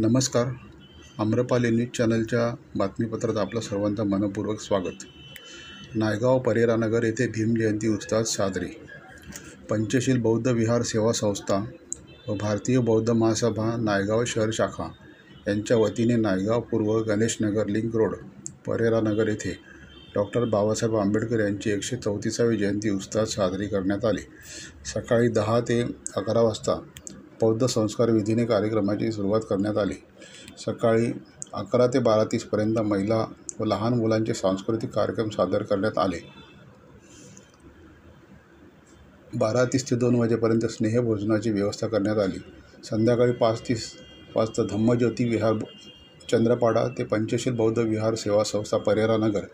नमस्कार. आम्रपाली न्यूज चॅनलच्या बातमीपत्रात आपलं सर्वांचं मनपूर्वक स्वागत. नायगाव परेरानगर येथे भीम जयंती उत्साहात साजरी. पंचशील बौद्ध विहार सेवा संस्था व भारतीय बौद्ध महासभा नायगाव शहर शाखा यांच्या वतीने नायगाव पूर्व गणेशनगर लिंक रोड परेरानगर येथे डॉक्टर बाबासाहेब आंबेडकर यांची 134वी जयंती उत्साहात साजरी करण्यात आली. सकाळी 10 ते 11 वाजता बौद्ध संस्कार विधीने कार्यक्रमाची सुरुवात करण्यात आली. सकाळी 11 ते 12:30 पर्यंत महिला व लहान मुलांचे सांस्कृतिक कार्यक्रम सादर करण्यात आले. 12:30 ते 2 वाजेपर्यंत स्नेहभोजनाची व्यवस्था करण्यात आली. संध्याकाळी 5:30 वाजता धम्मज्योती विहार चंद्रपाडा ते पंचशील बौद्ध विहार सेवा संस्था परेरानगर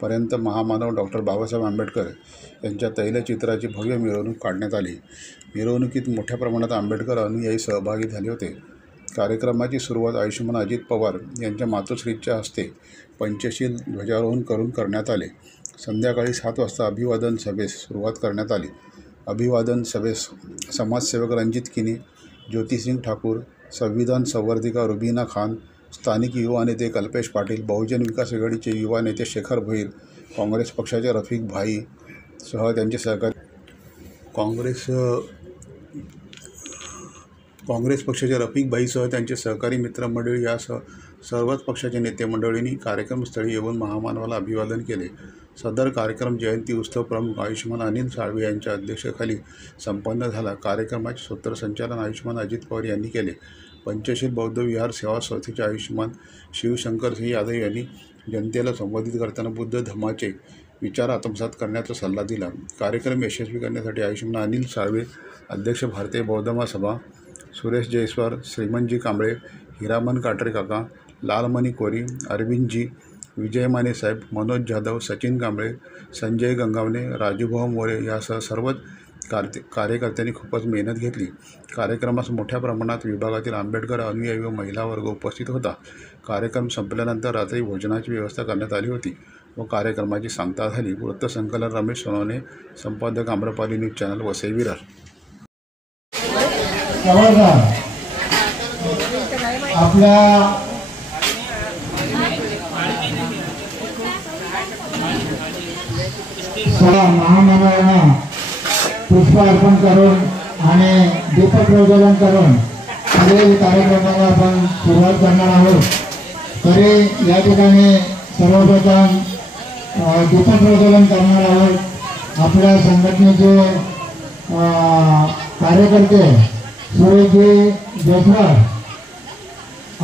पर्यंत महामानव डॉक्टर बाबासाहेब आंबेडकर यांच्या तैलचित्राची भव्य मिरवणूक काढण्यात आली. मिरवणुकीत मोठ्या प्रमाणात आंबेडकर अनुयायी सहभागी झाले होते. कार्यक्रमाची सुरुवात आयुष्यमान अजित पवार यांच्या मातोश्रीच्या हस्ते पंचशील ध्वजारोहण करून करण्यात आले. संध्याकाळी 7 वाजता अभिवादन सभेस सुरुवात करण्यात आली. अभिवादन सभेस समाजसेवक रणजित किनी, ज्योतिसिंग ठाकूर, संविधान संवर्धिका रुबीना खान, स्थानिक युवा नेते कल्पेश पाटील, बहुजन विकास आघाडीचे युवा नेते शेखर भोईर, काँग्रेस पक्षाचे रफिक भाई सह त्यांचे सहकारी काँग्रेस पक्षाचे रफिक भाईसह त्यांचे सहकारी मित्रमंडळी यासह सर्वच पक्षाच्या नेते मंडळींनी कार्यक्रमस्थळी येऊन महामानवाला अभिवादन केले. सदर कार्यक्रम जयंती उत्सव प्रमुख आयुष्यमान अनिल साळवे यांच्या अध्यक्षतेखाली संपन्न झाला. कार्यक्रमाचे सूत्रसंचालन आयुष्यमान अजित पवार यांनी केले. पंचशील बौद्ध विहार सेवा संस्थेचे आयुष्यमान शिवशंकरसिंह यादव यांनी जनतेला संबोधित करताना बुद्ध धम्माचे विचार आत्मसात करण्याचा सल्ला दिला. कार्यक्रम यशस्वी करण्यासाठी आयुष्यमान अनिल साळवे, अध्यक्ष भारतीय बौद्ध महासभा, सुरेश जयस्वार, श्रीमंतजी कांबळे, हिरामन काटरे काका, लालमणी कोरी, अरविंदजी, विजय माने साहेब, मनोज जाधव, सचिन कांबळे, संजय गंगावणे, राजूभाऊ मोरे यासह सर्वच कार्यकर्त्यांनी खूपच मेहनत घेतली. कार्यक्रमास मोठ्या प्रमाणात विभागातील आंबेडकर अनुयायी व महिला वर्ग उपस्थित होता. कार्यक्रम संपल्यानंतर रात्री भोजनाची व्यवस्था करण्यात आली होती व कार्यक्रमाची सांगता झाली. वृत्तसंकलन रमेश सोनवणे, संपादक आम्रपाली न्यूज चॅनल, वसई विरार. आपल्या महामानवांना पुष्प अर्पण करून आणि दीपक प्रज्वलन करून पुढील कार्यक्रमाला आपण सुरुवात करणार आहोत. तरी या ठिकाणी सर्वप्रथम दीपक प्रज्वलन करणार आहोत. आपल्या संघटनेचे कार्यकर्ते सुरेशजी जयस्वाल,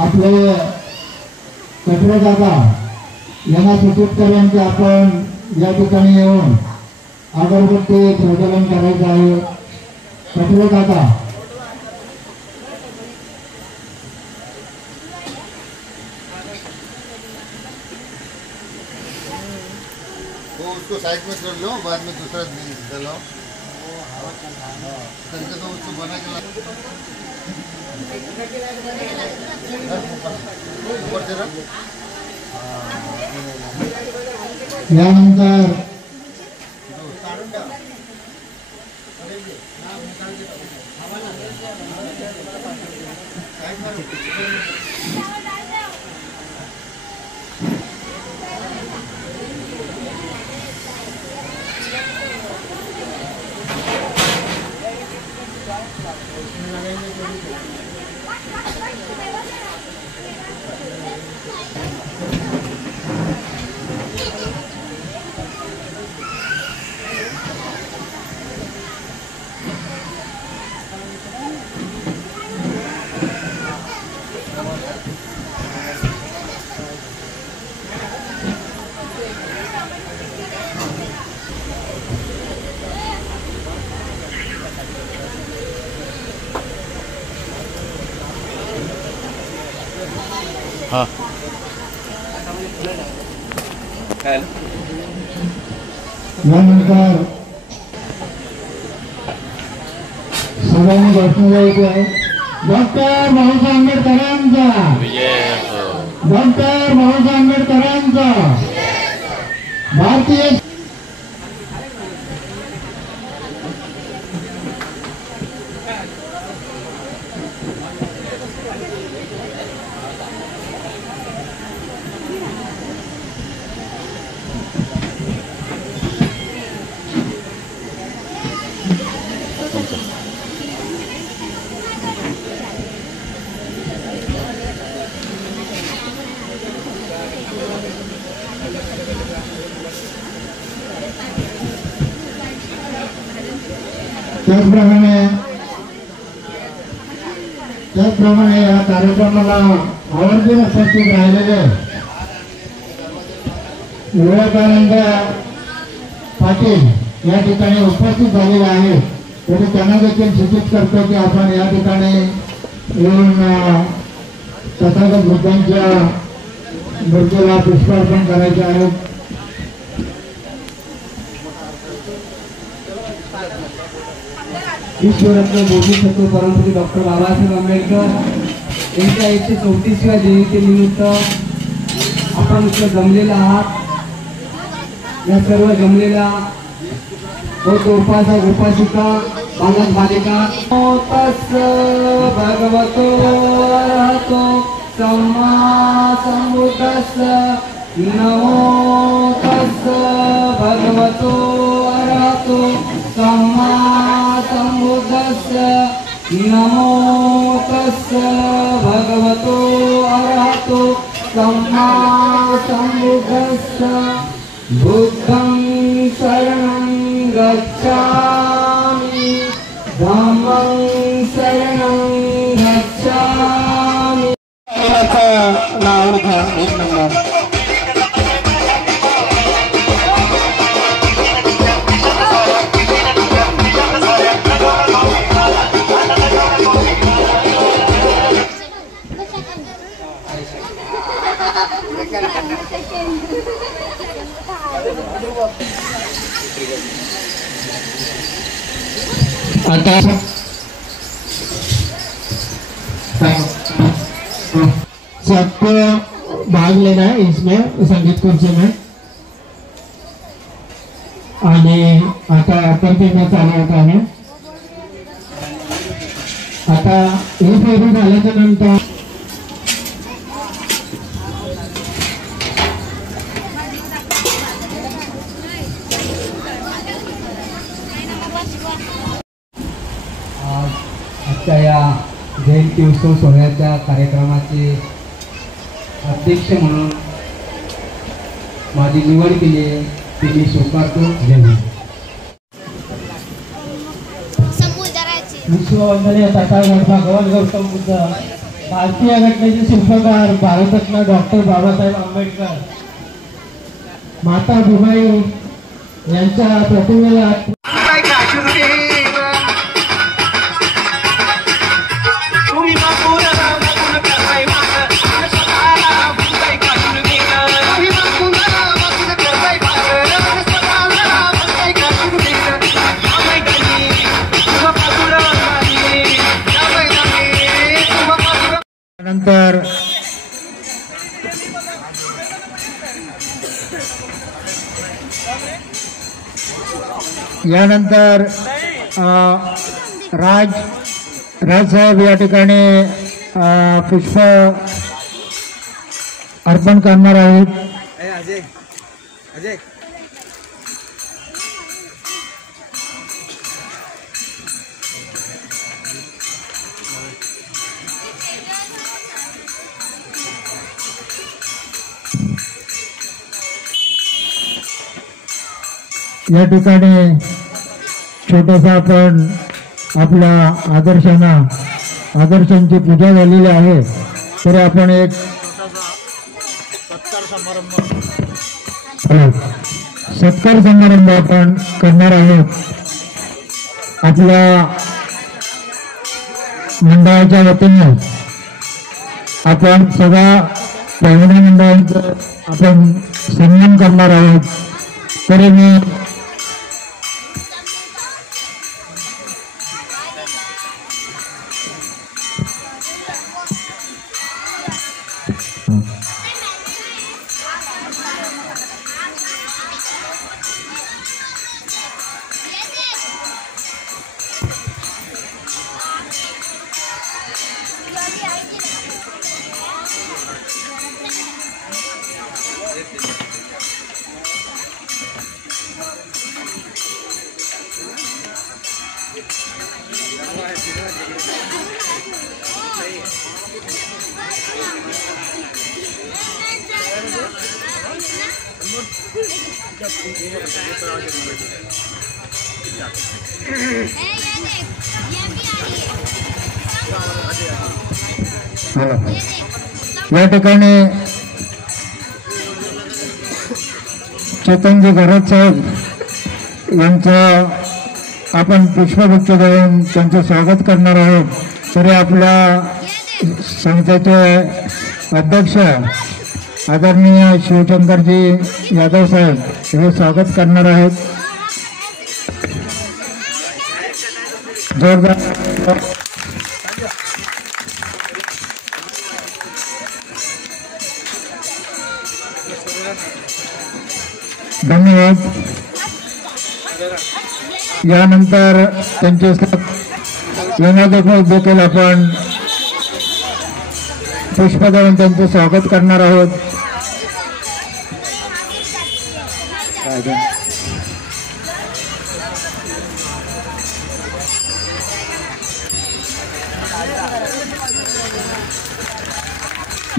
आपले कटरे काका यांना सूचित करून की आपण या ठिकाणी येऊन अगरबत्ती प्रज्वलन करायचं आहे. कटरे काका, वो उसको साइड में कर लो, बाद में दूसरा डालो. करके तो उसको बना के ऊपर से रख. यानंतर यानंतर सगळ्यांनी घोषणा द्यायची आहे. डॉक्टर बाबासाहेब आंबेडकरांचा, डॉक्टर बाबासाहेब आंबेडकरांचा, भारतीय त्याचप्रमाणे या कार्यक्रमाला आवर्जून उपस्थित राहिलेले विवेकानंद पाटील या ठिकाणी उपस्थित झालेले आहेत, तरी त्यांना देखील सूचित करतो की आपण या ठिकाणी येऊन तथागत बुद्धांच्या मूर्तीला पुष्पार्पण करायचे आहे. विश्वरत्न बोधिसत्व परमपूज्य डॉक्टर बाबासाहेब आंबेडकर यांच्या 134व्या जयंतीनिमित्त आपण इथं जमलेला आहात. या सर्व जमलेल्या बौद्ध उपासक उपासिका बालक बालिका भगवतो अरहतो सम्मा संबुद्धस्स नमो तस्स भगवतो अरहतो सम्मा संबुद्धस्स नमो तस्स भगवतो अरहतो सम्मा संबुद्धस्स बुद्धं शरणं गच्छामि धम्मं शरणं गच्छामि. आता सबको भाग लेना है इसमें संगीत खुर्ची में. आणि आता प्रतिमा चालू होत आहे. आता हे फेरी झाल्याच्या नंतर आजच्या या जयंती उत्सव सोहळ्याच्या कार्यक्रमाचे अध्यक्ष म्हणून माझी निवड केली आहे ती मी स्वीकारतो. विश्ववंदनीय तथागत भगवान गौतम बुद्ध भारतीय घटनेचे शिल्पकार भारतरत्न डॉक्टर बाबासाहेब आंबेडकर माता भीमाई यांच्या प्रतिमेला नंतर यानंतर राज साहेब या ठिकाणी पुष्प अर्पण करणार आहेत. या ठिकाणी छोटासा आपण आपल्या आदर्शांची पूजा झालेली आहे, तर आपण एक सत्कार समारंभ आपण करणार आहोत. आपल्या मंडळाच्या वतीने आपण सगळ्या पाहुणे मंडळांचा आपण सन्मान करणार आहोत. तरी मी या ठिकाणी चेतनजी घरात साहेब यांचं आपण पुष्पगुच्छ देऊन त्यांचं स्वागत करणार आहोत। तरी आपल्या संस्थेचे अध्यक्ष आदरणीय शिवशंकरजी यादव साहेब हे स्वागत करणार आहेत। जोरदार धन्यवाद। यानंतर त्यांचे देखील आपण पुष्प देऊन त्यांचे स्वागत करणार आहोत।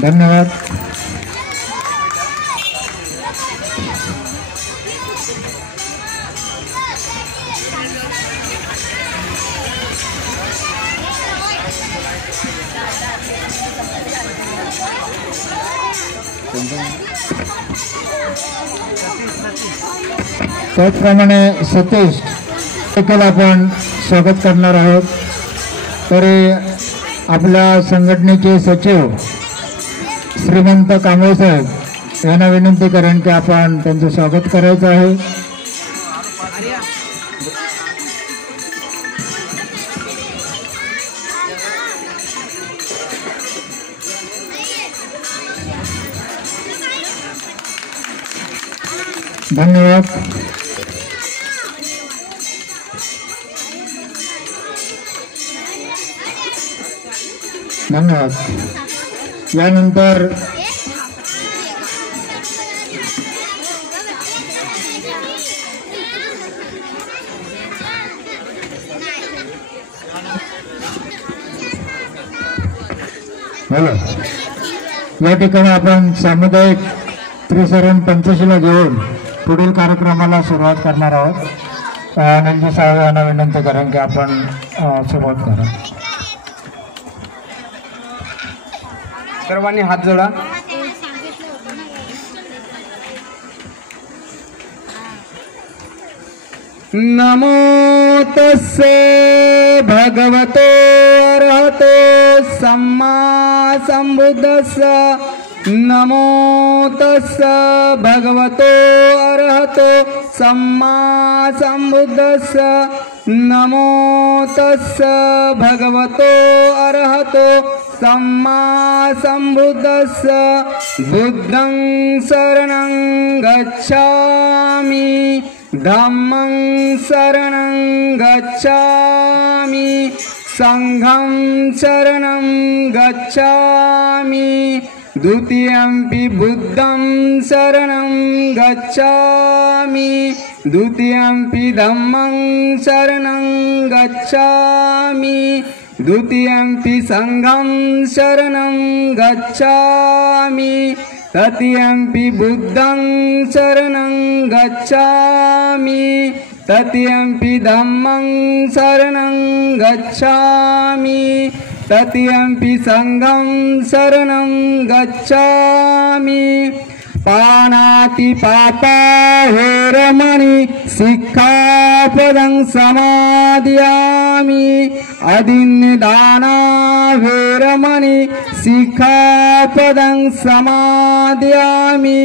धन्यवाद। त्याचप्रमाणे सतीश देखील आपण स्वागत करणार आहोत। तरी आपल्या संघटनेचे सचिव श्रीमंत कांबळे साहेब यांना विनंती करेन की आपण त्यांचं स्वागत करायचं आहे। धन्यवाद। धन्यवाद। यानंतर या ठिकाणी आपण सामुदायिक त्रिसरण पंचशीला घेऊन पुढील कार्यक्रमाला सुरुवात करणार आहोत। नंदी साहेब यांना विनंती करेन की आपण सुरुवात करा। सर्वांनी हात जोडा। नमो तस्से भगवतो अरहतो सम्मा संबुद्धस्स। नमो तस्से भगवतो अरहतो सम्मा संबुद्धस्स। नमो तस्से भगवतो अरहतो सम्मा संबुद्धस्स। बुद्धं शरणं गच्छामि धम्मं शरणं गच्छामि संघं शरणं गच्छामि द्वितीयंपि बुद्धं शरणं गच्छामि द्वितीयंपि धम्मं शरणं गच्छामि द्वितीयंपि संघं शरणं गच्छामि तृतीयंपि बुद्धं शरणं गच्छामि तृतीयंपि धम्मं शरणं गच्छामि तृतीयंपि संघं शरणं गच्छामि। पानातिपाता वेरमणि सिक्खापदं समादयामि। अदिन्नदाना वेरमणि सिक्खापदं समादयामि।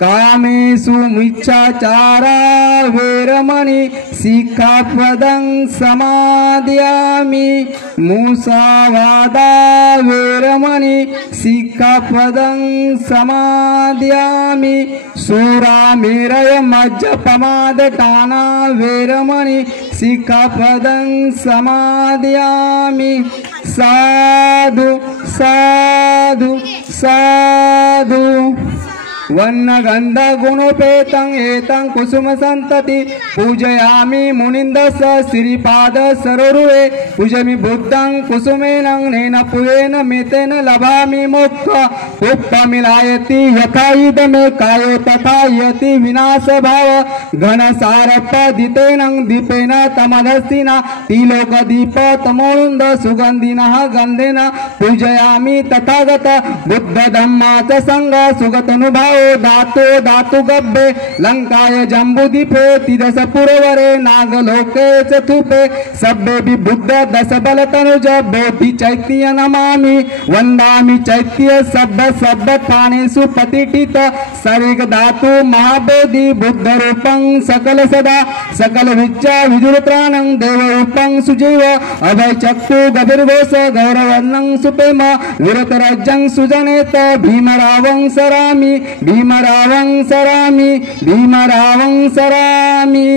कामेषु मिच्छाचारा वेरमणि सिक्खापदं समादयामि। मुसावादा वेरमणि सिक्खापदं समादयामि। सूरामेरय मज्जपमादटाना वेरमणि सिक्खापदं समादयामि। साधु साधु साधु। वन्नगन्ध गुणोपेतं एतं कुसुम संतति पूजयामि मुनिन्दस श्रीपाद सरोरुहे पूजमि बुद्धं कुसुमेन नेन पुयेन मितेन लभामि मोक्ष पुष्पमिलायति यथा इदमे कायो तथा यति विनाश भाव घनसारपदितेन दीपेन तमदस्तिना तिलोक दीप तमोनुन्द सुगन्धिनः गन्धेन पूजयामि तथागत बुद्ध धम्माच संग सुगतनुभावो धातु गब्बे लंकाय जम्बुदीपे तिदस पुरवरे नागलोके चतुपे सब्बे बुद्ध दश बल तनुज बोधि चैत्य नमामि वंदामि चैत्य सब्ब ठाणेषु प्रतिष्ठित सरिग धातु महाबोधि बुद्ध रूपं सकल सदा सकल विद्या विदुरत्राणं देव रूपं सुजीव अभय चक्षु गभीरघोष गौरवर्णं सुपेम विरतराज्यं सुजनेत भीमरावं सरामि भीमरावं सरामि भीमरावं सरामि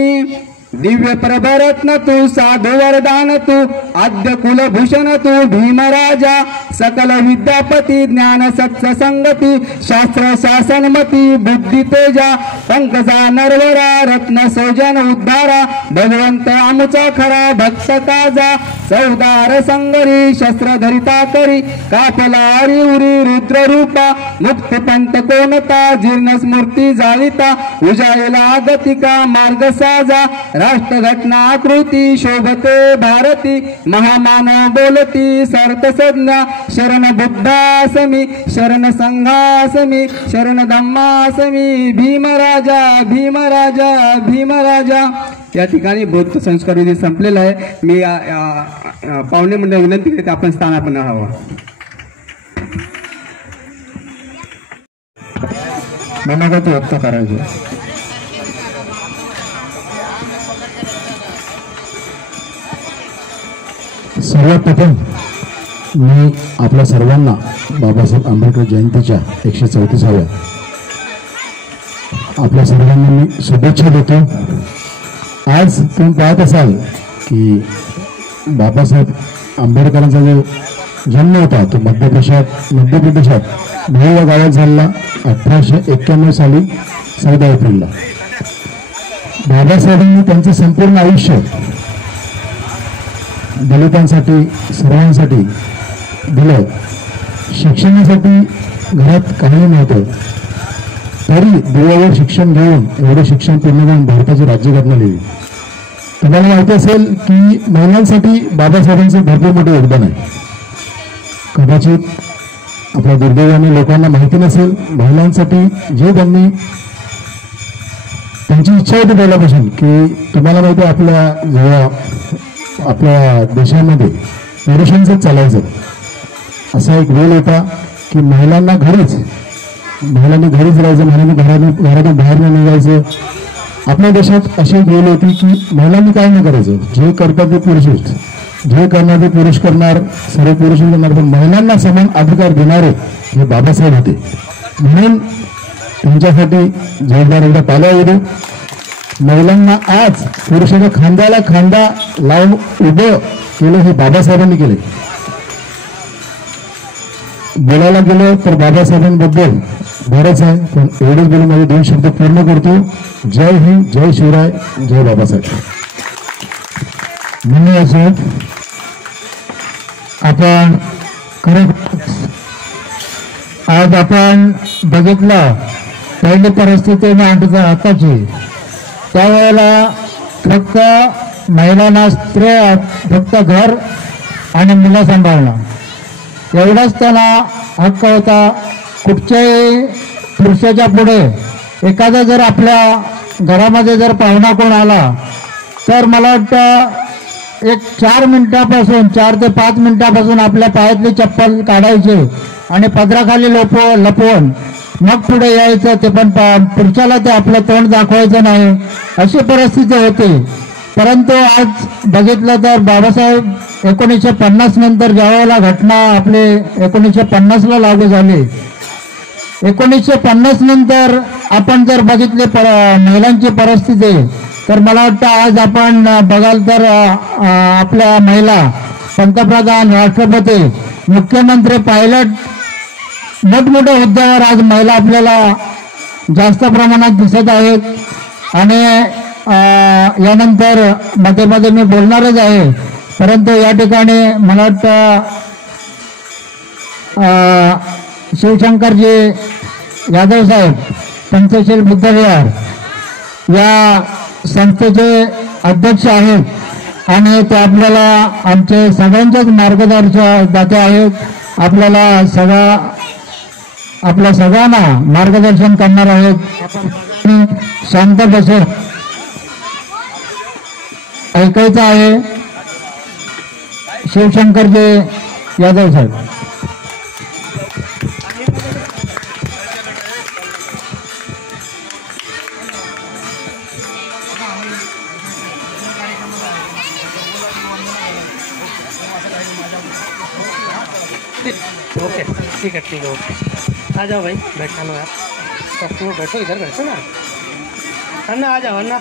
दिव्य प्रभरत्न तू साधु वरदान तू आद्य कुलभूषण तू भीमराजा सकल विद्यापती ज्ञान सत्य संगती शास्त्र शासनमती बुद्धी तेजा पंकजा नरवरा रत्न सौजन उद्धारा भगवंत आमुचा खरा भक्त ताजा सौदार संगरी शस्त्र धरिता करी कापलारी उरी रुद्र रूपा मुक्त पंत कोणता जीर्ण स्मृती जाळिता उजायला गतिका मार्ग साजा राष्ट्र घटना आकृती शोभते भारती महामानव बोलती सर्त संज्ञा शरण बुद्धासमी शरण संघासमी शरण धम्मासमी भीमराजा भीमराजा भीमराजा। या ठिकाणी बौद्ध संस्कार विधी संपलेला आहे। मी पाहुणे मंडळ विनंती करते आपण स्थानापन्न व्हावं। मनोगत व्यक्त करायचे। सर्वप्रथम मी आपल्या सर्वांना बाबासाहेब आंबेडकर जयंतीच्या 134व्या आपल्या सर्वांना मी शुभेच्छा देतो। आज तुम्ही पाहत असाल की बाबासाहेब आंबेडकरांचा जो जन्म होता तो मध्य प्रदेशात भोर या गावात झाला 1891 साली 14 एप्रिलला। बाबासाहेबांनी त्यांचं संपूर्ण आयुष्य दलितांसाठी सर्वांसाठी दिलं। शिक्षणासाठी घरात काही नव्हतं तरी देवावर शिक्षण घेऊन एवढं शिक्षण पूर्ण करून भारताची राज्यघटना लिहिली। तुम्हाला माहिती असेल की महिलांसाठी बाबासाहेबांचं भरपूर मोठं योगदान आहे। कदाचित आपल्या दुर्दैवाने लोकांना माहिती नसेल महिलांसाठी जे त्यांनी त्यांची इच्छा होती पहिल्यापासून की तुम्हाला माहिती जेव्हा आपल्या देशामध्ये पुरुषांचंच चालायचं असा एक वेळ होता की महिलांनी घरीच राहायचं, महिलांनी घरातून बाहेर न निघायचं। आपल्या देशात अशी एक वेळ होती की महिलांनी काय नाही करायचं, जे करतात ते पुरुषच, जे करणार ते पुरुष करणार, सर्व पुरुष करणार, पण महिलांना समान अधिकार देणारे हे बाबासाहेब होते। म्हणून त्यांच्यासाठी जोरदार एकदा टाळ्या होऊ दे। महिलांना आज पुरुषाच्या खांद्याला खांदा लावून उभं केलं हे बाबासाहेबांनी केले। बोलायला गेलं तर बाबासाहेबांबद्दल बरंच आहे, पण एवढंच बोलून माझे 2 शब्द पूर्ण करतो। जय हिंद, जय शिवराय, जय बाबासाहेब। म्हणून आपण आज आपण बघितलं पहिली परिस्थिती आताची, त्यावेळेला फक्त महिलांना स्त्रिया फक्त घर आणि मुलं सांभाळणं एवढाच त्याला हक्क होता। कुठच्याही पुरुषाच्या पुढे एखादा जर आपल्या घरामध्ये जर पाहुणा कोण आला तर मला वाटतं एक 4 मिनिटापासून 4 ते 5 मिनिटापासून आपल्या पायातली चप्पल काढायची आणि पदराखाली लपवून मग पुढे यायचं, ते पण पुरुषाला ते आपलं तोंड दाखवायचं नाही अशी परिस्थिती होती। परंतु आज बघितलं तर बाबासाहेब 1950 नंतर ज्यावेळेला घटना आपले 1950ला लागू झाली, 1950 नंतर आपण जर बघितले महिलांची परिस्थिती तर मला वाटतं आज आपण बघाल तर आपल्या महिला पंतप्रधान, राष्ट्रपती, मुख्यमंत्री, पायलट मोठमोठ्या हुद्द्यावर आज महिला आपल्याला जास्त प्रमाणात दिसत आहेत आणि यानंतर मध्ये मध्ये मी बोलणारच आहे, परंतु या ठिकाणी मला वाटतं शिवशंकरजी यादव साहेब पंचशील बुद्धविहार या संस्थेचे अध्यक्ष आहेत आणि ते आपल्याला आमचे सगळ्यांचेच मार्गदर्शक आहेत. आपल्या सगळ्यांना मार्गदर्शन करणार आहेत. शांत बसून ऐकायचं आहे. शिवशंकरजी यादव साहेब. ओके ठीक है ओके आ जाओ भाई बैठा लो यार कस्टमर बैठो इधर बैठो ना अन्ना आ जाओ अन्ना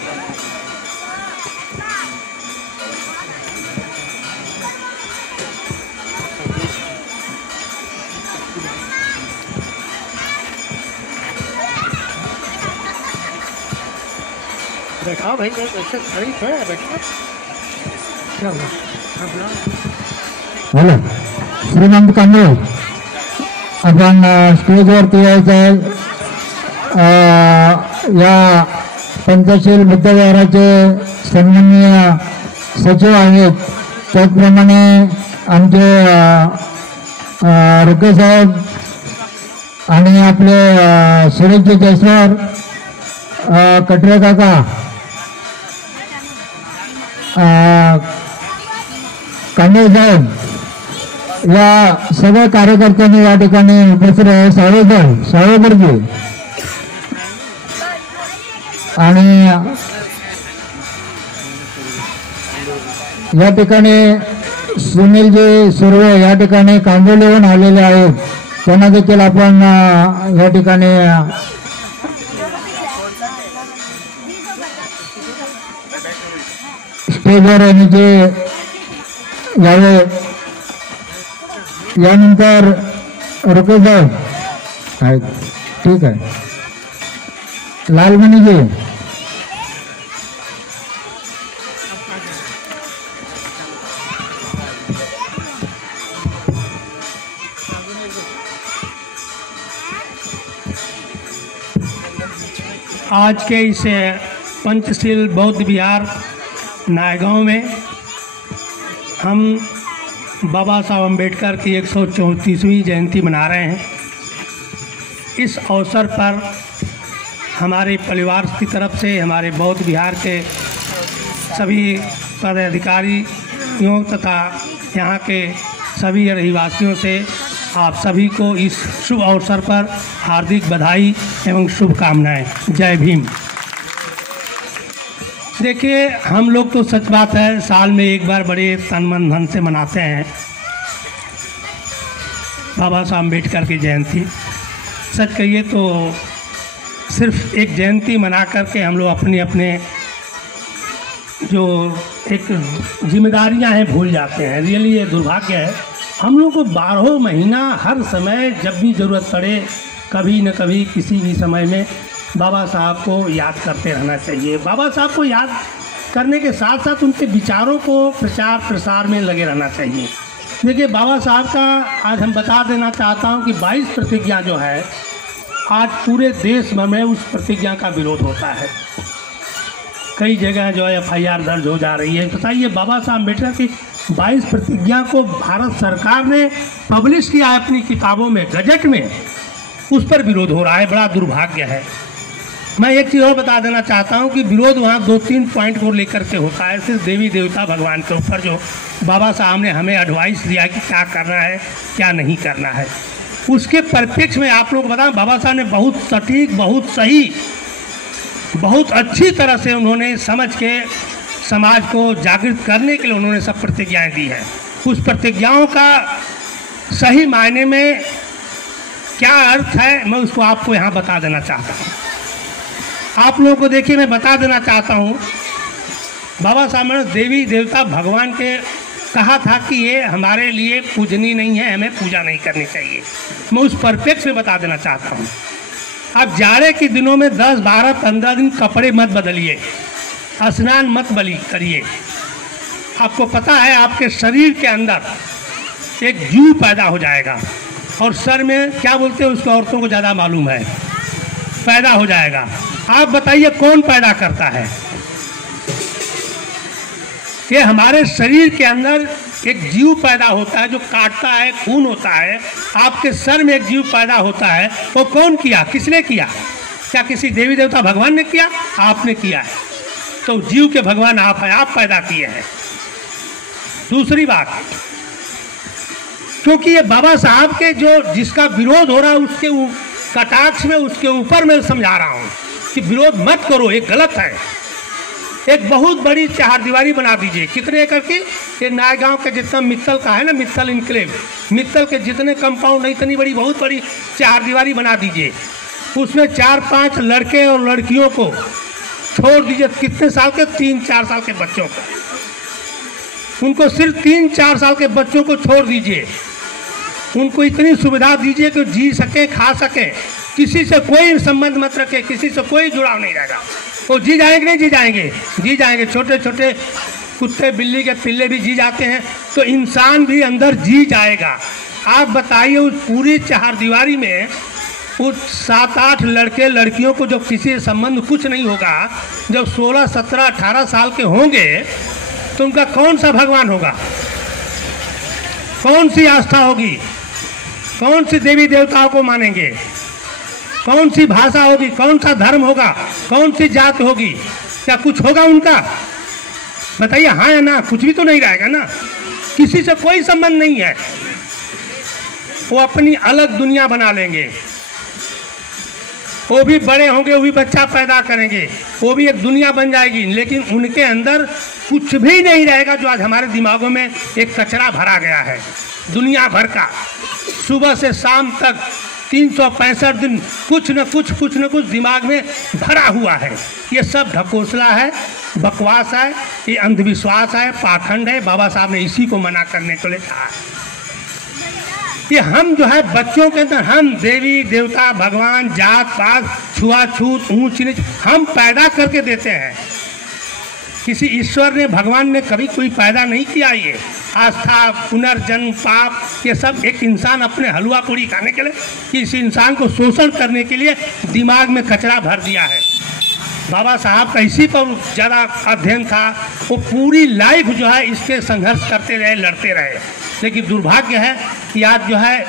बैठाओ भाई ऐसे खड़ी है बैठो क्या हुआ आप लोग हॅलो श्रीमंत कांबळे, आपण स्टेजवरती यायचं आहे. या पंचशील बुद्धविहाराचे सन्माननीय सचिव आहेत, त्याचप्रमाणे आमचे रुके साहेब आणि आपले सुरेशजी जयस्वार, कटरे काका, कांबळे साहेब या सगळ्या कार्यकर्त्यांनी या ठिकाणी उपस्थित आहे. सावळकरजी आणि या ठिकाणी सुनीलजी सुर्वे या ठिकाणी कांदिवलीहून आलेले आहेत, त्यांना देखील आपण या ठिकाणी स्टेजवर येण्याचे यावे. यानंतर रुके साहेब आहेत, ठीक आहे. लालमणीजी, आज के इस पंचशील बौद्ध विहार नायगांव में हम बाबा साहब अम्बेडकर की 134वीं जयंती मना रहे हैं। इस अवसर पर हमारे परिवार की तरफ से हमारे बौद्ध विहार के सभी पदाधिकारियों तथा यहाँ के सभी रहवासियों से आप सभी को इस शुभ अवसर पर हार्दिक बधाई एवं शुभकामनाएं। जय भीम। देखिए, हम लोग तो सच बात है साल में एक बार बड़े तन मन धन से मनाते हैं बाबा साहब अम्बेडकर की जयंती। सच कहिए तो सिर्फ एक जयंती मना करके हम लोग अपने जो एक जिम्मेदारियां हैं भूल जाते हैं। रियली ये दुर्भाग्य है। हम लोग को 12 महीना हर समय जब भी ज़रूरत पड़े कभी न कभी किसी भी समय में बाबा साहब को याद करते रहना चाहिए। बाबा साहब को याद करने के साथ साथ उनके विचारों को प्रचार प्रसार में लगे रहना चाहिए। देखिए, बाबा साहब का आज हम बता देना चाहता हूं कि 22 प्रतिज्ञा जो है आज पूरे देश भर में उस प्रतिज्ञा का विरोध होता है। कई जगह जो है FIR दर्ज हो जा रही है। बताइए, बाबा साहब अम्बेडकर की 22 प्रतिज्ञा को भारत सरकार ने पब्लिश किया है अपनी किताबों में, गजट में, उस पर विरोध हो रहा है। बड़ा दुर्भाग्य है। मैं एक चीज़ और बता देना चाहता हूं कि विरोध वहाँ 2-3 पॉइंट को लेकर के होता है। सिर्फ देवी देवता भगवान के ऊपर जो बाबा साहब ने हमें एडवाइस दिया कि क्या करना है क्या नहीं करना है, उसके परिप्रेक्ष्य में आप लोग बताएं। बाबा साहब ने बहुत सटीक, बहुत सही, बहुत अच्छी तरह से उन्होंने समझ के समाज को जागृत करने के लिए उन्होंने सब प्रतिज्ञाएं दी हैं। उस प्रतिज्ञाओं का सही मायने में क्या अर्थ है मैं उसको आपको यहाँ बता देना चाहता हूँ। आप लोगों को देखिए, मैं बता देना चाहता हूँ, बाबा साहब ने देवी देवता भगवान के कहा था कि ये हमारे लिए पूजनीय नहीं है, हमें पूजा नहीं करनी चाहिए। मैं उस परिप्रेक्ष्य में बता देना चाहता हूँ। अब जाड़े के दिनों में 10, 12, 15 दिन कपड़े मत बदलिए, स्नान मत करिए। आपको पता है आपके शरीर के अंदर एक जू पैदा हो जाएगा और सर में क्या बोलते हैं उसको, औरतों को ज़्यादा मालूम है, पैदा हो जाएगा। आप बताइए कौन पैदा करता है? ये हमारे शरीर के अंदर एक जीव पैदा होता है जो काटता है, खून होता है। आपके सर में एक जीव पैदा होता है, वो कौन किया, किसने किया? क्या किसी देवी देवता भगवान ने किया? आपने किया है। तो जीव के भगवान आप हैं, आप पैदा किए हैं। दूसरी बात, क्योंकि ये बाबा साहब के जो जिसका विरोध हो रहा है उसके कटाक्ष में उसके ऊपर मैं समझा रहा हूँ कि विरोध मत करो, ये गलत है। एक बहुत बड़ी चारदीवारी बना दीजिए। कितने एकड़ की? ये नायगांव के जितना मित्तल का है ना, मित्तल इनक्लेव, मित्तल के जितने कंपाउंड है इतनी बड़ी बहुत बड़ी चारदीवारी बना दीजिए। उसमें 4-5 लड़के और लड़कियों को छोड़ दीजिए। कितने साल के? 3-4 साल के बच्चों को, उनको सिर्फ 3-4 साल के बच्चों को छोड़ दीजिए। उनको इतनी सुविधा दीजिए कि जी सके, खा सके, किसी से कोई संबंध मत रखे, किसी से कोई जुड़ाव नहीं रहेगा। वो जी जाएंगे, नहीं जी जाएंगे? जी जाएंगे। छोटे छोटे कुत्ते बिल्ली के पिल्ले भी जी जाते हैं, तो इंसान भी अंदर जी जाएगा। आप बताइए उस पूरी चारदीवारी में उस 7-8 लड़के लड़कियों को जो किसी से संबंध कुछ नहीं होगा, जब 16, 17, 18 साल के होंगे तो उनका कौन सा भगवान होगा? कौन सी आस्था होगी? कौन सी देवी देवताओं को मानेंगे? कौन सी भाषा होगी? कौन सा धर्म होगा? कौन सी जात होगी? क्या कुछ होगा उनका? बताइए हाँ या ना? कुछ भी तो नहीं रहेगा ना। किसी से कोई संबंध नहीं है। वो अपनी अलग दुनिया बना लेंगे। वो भी बड़े होंगे, वो भी बच्चा पैदा करेंगे, वो भी एक दुनिया बन जाएगी, लेकिन उनके अंदर कुछ भी नहीं रहेगा जो आज हमारे दिमागों में एक कचरा भरा गया है दुनिया भर का। सुबह से शाम तक 365 दिन कुछ न कुछ दिमाग में भरा हुआ है। ये सब ढकोसला है, बकवास है, ये अंधविश्वास है, पाखंड है। बाबा साहब ने इसी को मना करने के लिए कहा है कि हम जो है बच्चों के अंदर हम देवी देवता, भगवान, जात पात, छुआछूत, ऊंच नीच हम पैदा करके देते हैं। किसी ईश्वर ने, भगवान ने कभी कोई पैदा नहीं किया। ये आस्था, पुनर्जन्म, पाप, ये सब एक इंसान अपने हलवा पूड़ी खाने के लिए, किसी इंसान को शोषण करने के लिए दिमाग में कचरा भर दिया है। बाबा साहब का इसी पर ज़्यादा अध्ययन था। वो पूरी लाइफ जो है इसके संघर्ष करते रहे, लड़ते रहे। लेकिन दुर्भाग्य है कि आज जो है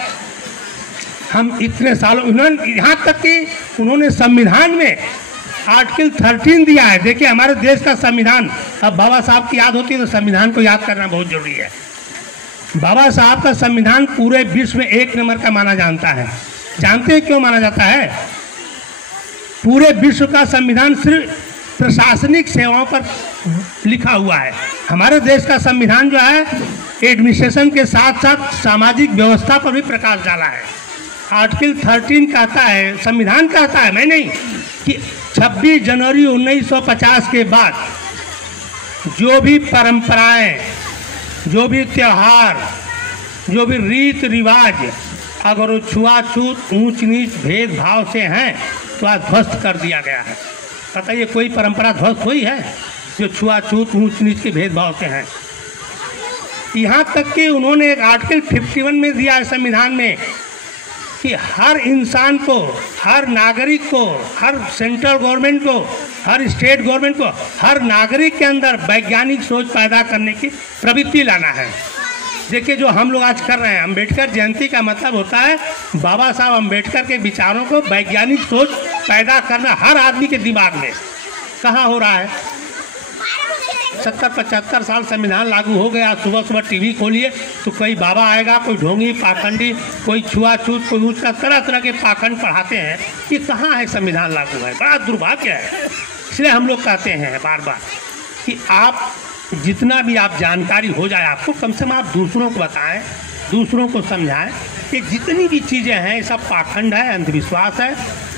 हम इतने सालों, उन्होंने यहाँ तक कि उन्होंने संविधान में आर्टिकल 13 दिया है। देखिए हमारे देश का संविधान, अब बाबा साहब की याद होती है तो संविधान को याद करना बहुत जरूरी है। बाबा साहब का संविधान पूरे विश्व में 1 नंबर का माना जाता है। जानते हैं क्यों माना जाता है? पूरे विश्व का संविधान सिर्फ प्रशासनिक सेवाओं पर लिखा हुआ है। हमारे देश का संविधान जो है एडमिनिस्ट्रेशन के साथ साथ सामाजिक व्यवस्था पर भी प्रकाश डाला है। आर्टिकल 13 कहता है, संविधान कहता है, मैं नहीं, कि 26 जनवरी 1950 के बाद जो भी परंपराएं, जो भी त्यौहार, जो भी रीत रिवाज अगर वो छुआछूत, ऊंच नीच, भेदभाव से हैं तो आज ध्वस्त कर दिया गया है। बताइए कोई परंपरा ध्वस्त हुई है जो छुआछूत, ऊंच नीच के भेदभाव से हैं? यहाँ तक कि उन्होंने एक आर्टिकल 51 में दिया है संविधान में कि हर इंसान को, हर नागरिक को, हर सेंट्रल गवर्नमेंट को, हर स्टेट गवर्नमेंट को, हर नागरिक के अंदर वैज्ञानिक सोच पैदा करने की प्रवृत्ति लाना है। देखिए जो हम लोग आज कर रहे हैं, अम्बेडकर जयंती का मतलब होता है बाबा साहब अम्बेडकर के विचारों को वैज्ञानिक सोच पैदा करना हर आदमी के दिमाग में। कहाँ हो रहा है? 70-75 साल संविधान लागू हो गया। सुबह सुबह टीवी खोलिए तो कोई बाबा आएगा, कोई ढोंगी, पाखंडी, कोई छुआछूत, कोई ऊँचा, तरह तरह के पाखंड पढ़ाते हैं। कि कहाँ है संविधान लागू है? बड़ा दुर्भाग्य है। इसलिए हम लोग कहते हैं बार बार कि आप जितना भी आप जानकारी हो जाए आपको, कम से कम आप दूसरों को बताएं, दूसरों को समझाएं कि जितनी भी चीज़ें हैं ये सब पाखंड है, अंधविश्वास है,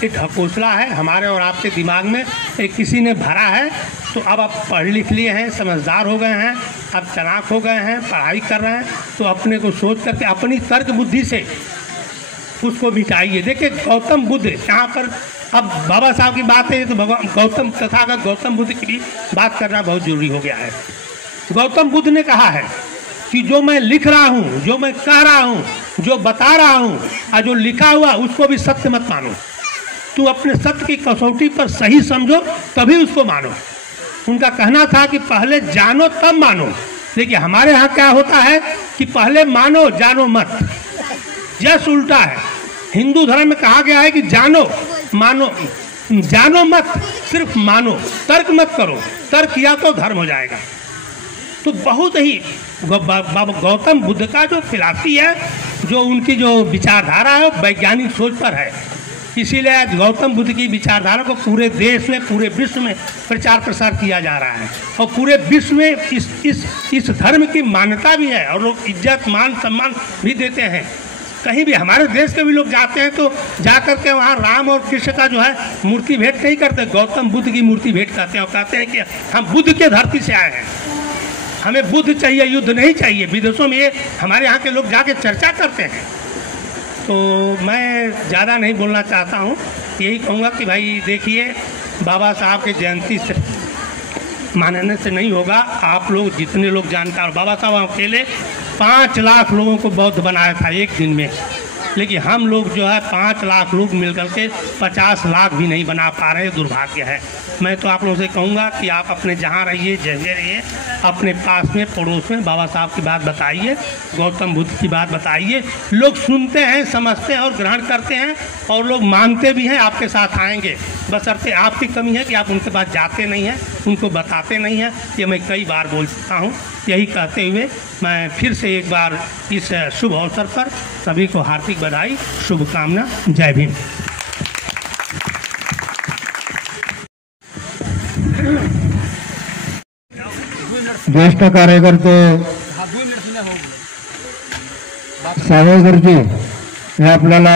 ये ढकोसला है हमारे और आपके दिमाग में। एक किसी ने भरा है तो अब आप पढ़ लिख लिए हैं, समझदार हो गए हैं, अब चालाक हो गए हैं, पढ़ाई कर रहे हैं, तो अपने को सोच करके अपनी तर्क बुद्धि से उसको मिटाइए। देखिए गौतम बुद्ध यहाँ पर अब बाबा साहब की बात है तो भगवान गौतम तथागत गौतम बुद्ध की भी बात करना बहुत जरूरी हो गया है। गौतम बुद्ध ने कहा है कि जो मैं लिख रहा हूँ, जो मैं कह रहा हूँ, जो बता रहा हूँ और जो लिखा हुआ उसको भी सत्य मत मानो। तू अपने सत्य की कसौटी पर सही समझो तभी उसको मानो। उनका कहना था कि पहले जानो तब मानो, लेकिन हमारे यहाँ क्या होता है कि पहले मानो जानो मत। जस्ट उल्टा है। हिंदू धर्म में कहा गया है कि जानो मानो, जानो मत, सिर्फ मानो, तर्क मत करो। तर्क किया तो धर्म हो जाएगा। तो बहुत ही बाबा गौतम बुद्ध का जो फिलॉसफी है, जो उनकी जो विचारधारा है वैज्ञानिक सोच पर है। इसीलिए आज गौतम बुद्ध की विचारधारा को पूरे देश में, पूरे विश्व में प्रचार प्रसार किया जा रहा है और पूरे विश्व में इस धर्म की मान्यता भी है और लोग इज्जत मान सम्मान भी देते हैं। कहीं भी हमारे देश के भी लोग जाते हैं तो जा कर के वहाँ राम और कृष्ण का जो है मूर्ति भेंट नहीं करते, गौतम बुद्ध की मूर्ति भेंट करते हैं और कहते हैं कि हम बुद्ध के धरती से आए हैं, हमें बुद्ध चाहिए, युद्ध नहीं चाहिए। विदेशों में ये हमारे यहाँ के लोग जाके चर्चा करते हैं। तो मैं ज़्यादा नहीं बोलना चाहता हूँ, यही कहूँगा कि भाई देखिए, बाबा साहब के जयंती से मानने से नहीं होगा। आप लोग जितने लोग जानकार, बाबा साहब अकेले 5 लाख लोगों को बौद्ध बनाया था एक दिन में, लेकिन हम लोग जो है 5 लाख लोग मिलकर के 50 लाख भी नहीं बना पा रहे, दुर्भाग्य है। मैं तो आप लोगों से कहूँगा कि आप अपने जहाँ रहिए, जगह रहिए, अपने पास में पड़ोस में बाबा साहब की बात बताइए, गौतम बुद्ध की बात बताइए। लोग सुनते हैं, समझते हैं और ग्रहण करते हैं और लोग मानते भी हैं, आपके साथ आएंगे। बशर्ते आपकी कमी है कि आप उनके पास जाते नहीं हैं, उनको बताते नहीं हैं। ये मैं कई बार बोल चुका हूँ। यही कहते हुए मैं फिर से एक बार इस शुभ अवसर पर सभी को हार्दिक बधाई, शुभकामना। जय भीम। ज्येष्ठ कार्यकर्ते सावरकरजी हे आपल्याला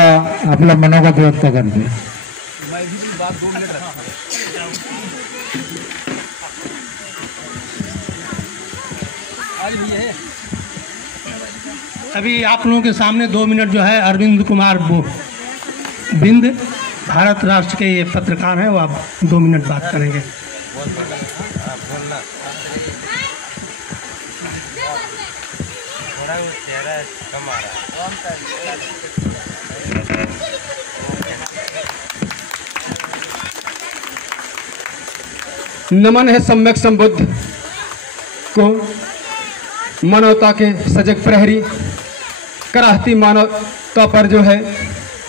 आपलं मनोगत व्यक्त करते। अभी आप लोगों के सामने 2 मिनट जो है अरविंद कुमार बिंद, भारत राष्ट्र के ये पत्रकार हैं, वो आप 2 मिनट बात करेंगे। नमन है सम्यक संबुद्ध को, मानवता के सजग प्रहरी, कराहती मानवता पर जो है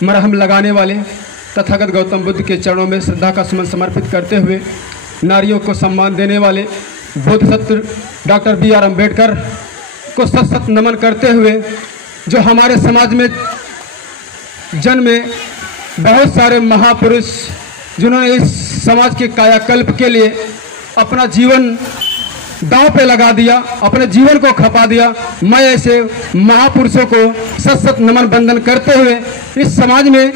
मरहम लगाने वाले तथागत गौतम बुद्ध के चरणों में श्रद्धा का सुमन समर्पित करते हुए नारियों को सम्मान देने वाले बोधिसत्व डॉक्टर B.R. अम्बेडकर को सत सत नमन करते हुए, जो हमारे समाज में जन्मे बहुत सारे महापुरुष जिन्होंने इस समाज के कायाकल्प के लिए अपना जीवन दांव पे लगा दिया, अपने जीवन को खपा दिया। मैं ऐसे महापुरुषों को सत सत नमन बंदन करते हुए इस समाज में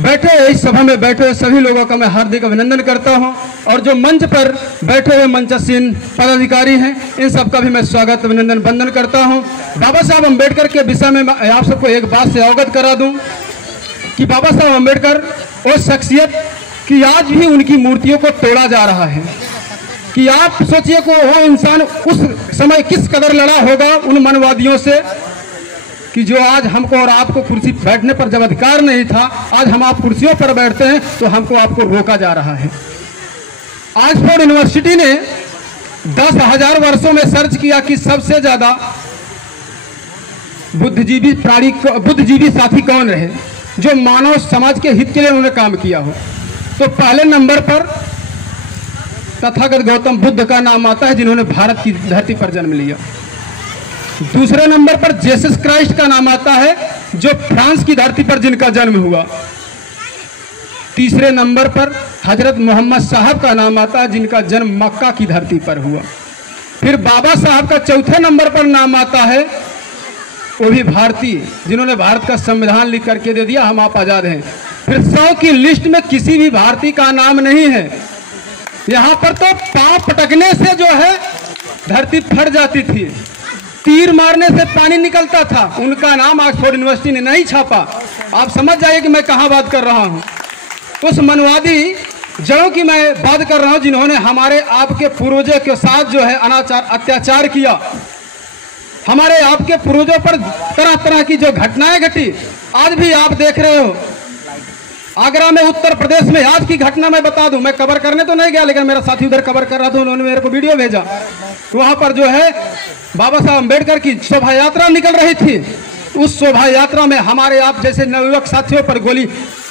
बैठे, इस सभा में बैठे हुए सभी लोगों का मैं हार्दिक अभिनंदन करता हूं और जो मंच पर बैठे हुए मंचासीन पदाधिकारी हैं, इन सबका भी मैं स्वागत अभिनंदन बंदन करता हूं। बाबा साहब अम्बेडकर के विषय में मैं आप सबको एक बात से अवगत करा दूं कि बाबा साहब अम्बेडकर वो शख्सियत कि आज भी उनकी मूर्तियों को तोड़ा जा रहा है। कि आप सोचिए को वो इंसान उस समय किस कदर लड़ा होगा उन मनवादियों से, कि जो आज हमको और आपको कुर्सी बैठने पर जब अधिकार नहीं था, आज हम आप कुर्सियों पर बैठते हैं तो हमको आपको रोका जा रहा है। ऑक्सफोर्ड यूनिवर्सिटी ने 10,000 वर्षों में सर्च किया कि सबसे ज्यादा बुद्धिजीवी साथी कौन रहे जो मानव समाज के हित के लिए उन्होंने काम किया हो। तो पहले नंबर पर तथागत गौतम बुद्ध का नाम आता है, जिन्होंने भारत की धरती पर जन्म लिया। दूसरे नंबर पर जीसस क्राइस्ट का नाम आता है, जो फ्रांस की धरती पर जिनका जन्म हुआ। तीसरे नंबर पर हजरत मोहम्मद साहब का नाम आता है, जिनका जन्म मक्का की धरती पर हुआ। फिर बाबा साहब का चौथे नंबर पर नाम आता है, वो भी भारतीय, जिन्होंने भारत का संविधान लिख करके दे दिया, हम आप आजाद हैं। फिर 100 की लिस्ट में किसी भी भारतीय का नाम नहीं है। यहाँ पर तो पांव पटकने से जो है धरती फट जाती थी, तीर मारने से पानी निकलता था। उनका नाम ऑक्सफोर्ड यूनिवर्सिटी ने नहीं छापा। आप समझ जाइए कि मैं कहाँ बात कर रहा हूँ। उस मनवादी जड़ों की मैं बात कर रहा हूं, जिन्होंने हमारे आपके पूर्वजों के साथ जो है अत्याचार किया। हमारे आपके पूर्वजों पर तरह तरह की जो घटनाएं घटी, आज भी आप देख रहे हो। आगरा में, उत्तर प्रदेश में आज की घटना मैं बता दूं, मैं कवर करने तो नहीं गया, लेकिन मेरा साथी उधर कवर कर रहा था, उन्होंने मेरे को वीडियो भेजा। वहां पर जो है बाबा साहब अम्बेडकर की शोभा यात्रा निकल रही थी। उस शोभा यात्रा में हमारे आप जैसे नवयुवक साथियों पर गोली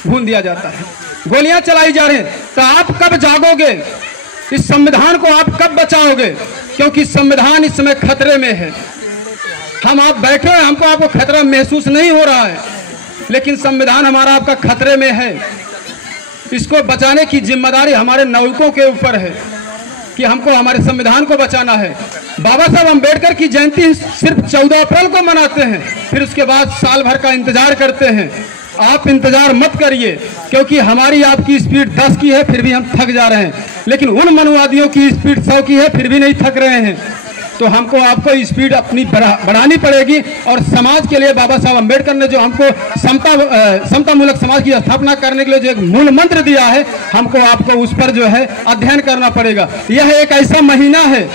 भून दिया जाता है, गोलियां चलाई जा रही हैं। तो आप कब जागोगे? इस संविधान को आप कब बचाओगे? क्योंकि संविधान इस समय खतरे में है। हम आप बैठे हैं, हमको आपको खतरा महसूस नहीं हो रहा है, लेकिन संविधान हमारा आपका खतरे में है। इसको बचाने की जिम्मेदारी हमारे नागरिकों के ऊपर है कि हमको हमारे संविधान को बचाना है। बाबा साहब अम्बेडकर की जयंती सिर्फ 14 अप्रैल को मनाते हैं, फिर उसके बाद साल भर का इंतजार करते हैं। आप इंतजार मत करिए, क्योंकि हमारी आपकी स्पीड 10 की है, फिर भी हम थक जा रहे हैं, लेकिन उन मनवादियों की स्पीड 100 की है, फिर भी नहीं थक रहे हैं। तो हमको आपको स्पीड अपनी बढ़ानी पड़ेगी। और समाज के लिए बाबा साहब अम्बेडकर ने जो हमको समतामूलक समाज की स्थापना करने के लिए जो एक मूल मंत्र दिया है, हमको आपको उस पर जो है अध्ययन करना पड़ेगा। यह एक ऐसा महीना है,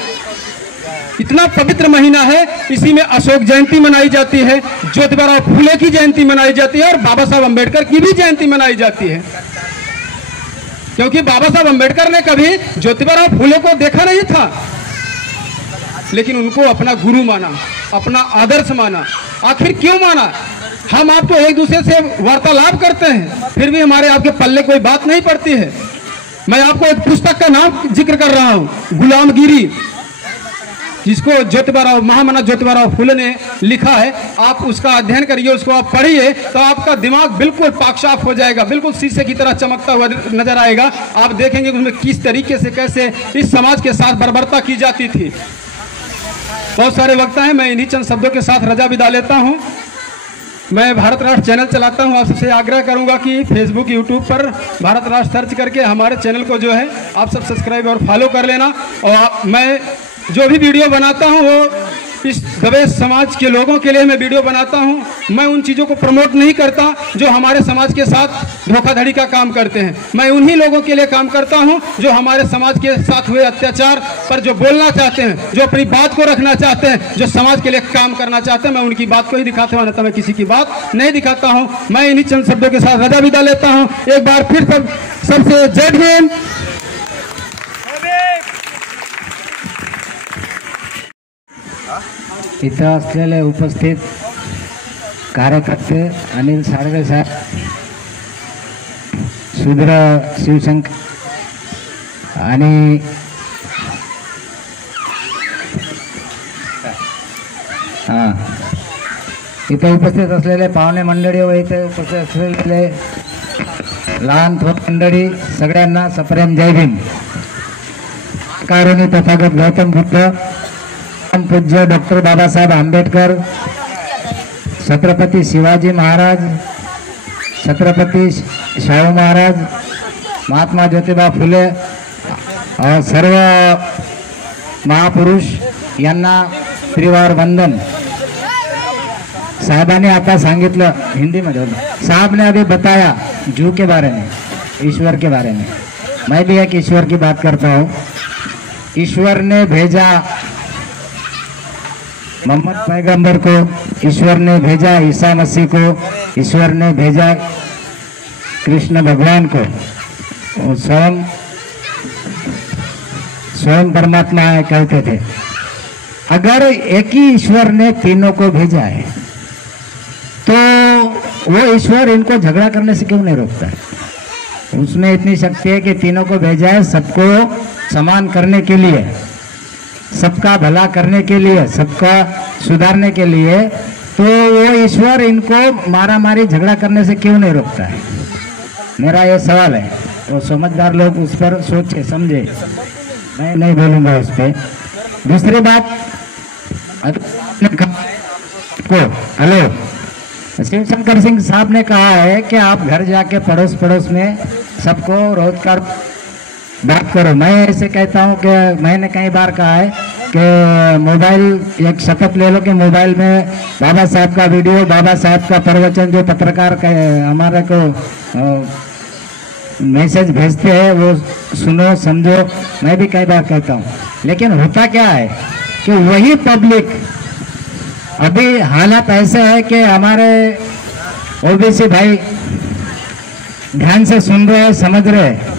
इतना पवित्र महीना है, इसी में अशोक जयंती मनाई जाती है, ज्योतिबा फूले की जयंती मनाई जाती है और बाबा साहब अम्बेडकर की भी जयंती मनाई जाती है। क्योंकि बाबा साहब अम्बेडकर ने कभी ज्योतिबा फूले को देखा नहीं था, लेकिन उनको अपना गुरु माना, अपना आदर्श माना। आखिर क्यों माना? हम आपको एक दूसरे से वार्तालाप करते हैं, फिर भी हमारे आपके पल्ले कोई बात नहीं पड़ती है। मैं आपको एक पुस्तक का नाम जिक्र कर रहा हूं, गुलामगिरी, जिसको महामना ज्योतिबा फूले ने लिखा है। आप उसका अध्ययन करिए, उसको आप पढ़िए, तो आपका दिमाग बिल्कुल पाकसाफ हो जाएगा, बिल्कुल शीशे की तरह चमकता हुआ नजर आएगा। आप देखेंगे उसमें किस तरीके से कैसे इस समाज के साथ बर्बरता की जाती थी। बहुत सारे वक्ता हैं, मैं इन्हीं चंद शब्दों के साथ रजा विदा लेता हूं। मैं भारत राष्ट्र चैनल चलाता हूं, आप सबसे आग्रह करूंगा कि फेसबुक यूट्यूब पर भारत राष्ट्र सर्च करके हमारे चैनल को जो है आप सब सब्सक्राइब और फॉलो कर लेना। और मैं जो भी वीडियो बनाता हूं वो इस दबे समाज के लोगों के लिए मैं वीडियो बनाता हूं। मैं उन चीज़ों को प्रमोट नहीं करता जो हमारे समाज के साथ धोखाधड़ी का काम करते हैं। मैं उन्हीं लोगों के लिए काम करता हूं जो हमारे समाज के साथ हुए अत्याचार पर जो बोलना चाहते हैं, जो अपनी बात को रखना चाहते हैं, जो समाज के लिए काम करना चाहते हैं। मैं उनकी बात को ही दिखाता हूं, अन्यथा मैं किसी की बात नहीं दिखाता हूं। मैं इन्हीं चंद शब्दों के साथ रजा विदा लेता हूं। एक बार फिर सबसे जय भीम। इथं असलेले उपस्थित कार्यकर्ते अनिल साळवे साहेब, सुधीर शिवशंकर आणि इथं उपस्थित असलेले पाहुणे मंडळी व इथे उपस्थित असलेले लहान थोर मंडळी सगळ्यांना सप्रेम जय भीम। कारुणी तथागत गौतम बुद्ध, पूज्य डॉक्टर बाबासाहेब आंबेडकर, छत्रपती शिवाजी महाराज, छत्रपती शाहू महाराज, महात्मा ज्योतिबा फुले और सर्व महापुरुष यांना त्रिवार वंदन। साहबाने आता सांगितलं हिंदीमध्ये, साहब ने अभी बताया जू के बारे में, ईश्वर के बारे में। मैं भी एक ईश्वर की बात करता हूँ। ईश्वर ने भेजा मोहम्मद पैगंबर को, ईश्वर ने भेजा ईसा मसीह को, ईश्वर ने भेजा कृष्ण भगवान को। वो स्वयं परमात्मा कहते थे। अगर एक ही ईश्वर ने तीनों को भेजा है तो वो ईश्वर इनको झगड़ा करने से क्यों नहीं रोकता है? उसमें इतनी शक्ति है कि तीनों को भेजा है सबको समान करने के लिए, सबका भला करने के लिए, सबका सुधारने के लिए। तो वो ईश्वर इनको मारा मारी झगड़ा करने से क्यों नहीं रोकता है? मेरा ये सवाल है। तो समझदार लोग उस पर सोचे समझे, मैं नहीं बोलूँगा उस पर। दूसरी बात को हेलो, शिवशंकर सिंह साहब ने कहा है कि आप घर जाके पड़ोस पड़ोस में सबको रोजगार बात करो। मैं ऐसे कहता हूँ कि मैंने कई बार कहा है कि मोबाइल एक शपथ ले लो कि मोबाइल में बाबा साहब का वीडियो, बाबा साहब का प्रवचन जो पत्रकार हमारे को मैसेज भेजते हैं वो सुनो समझो, मैं भी कई बार कहता हूँ, लेकिन होता क्या है कि वही पब्लिक, अभी हालात ऐसे है कि हमारे ओबीसी भाई ध्यान से सुन रहे हैं, समझ रहे हैं।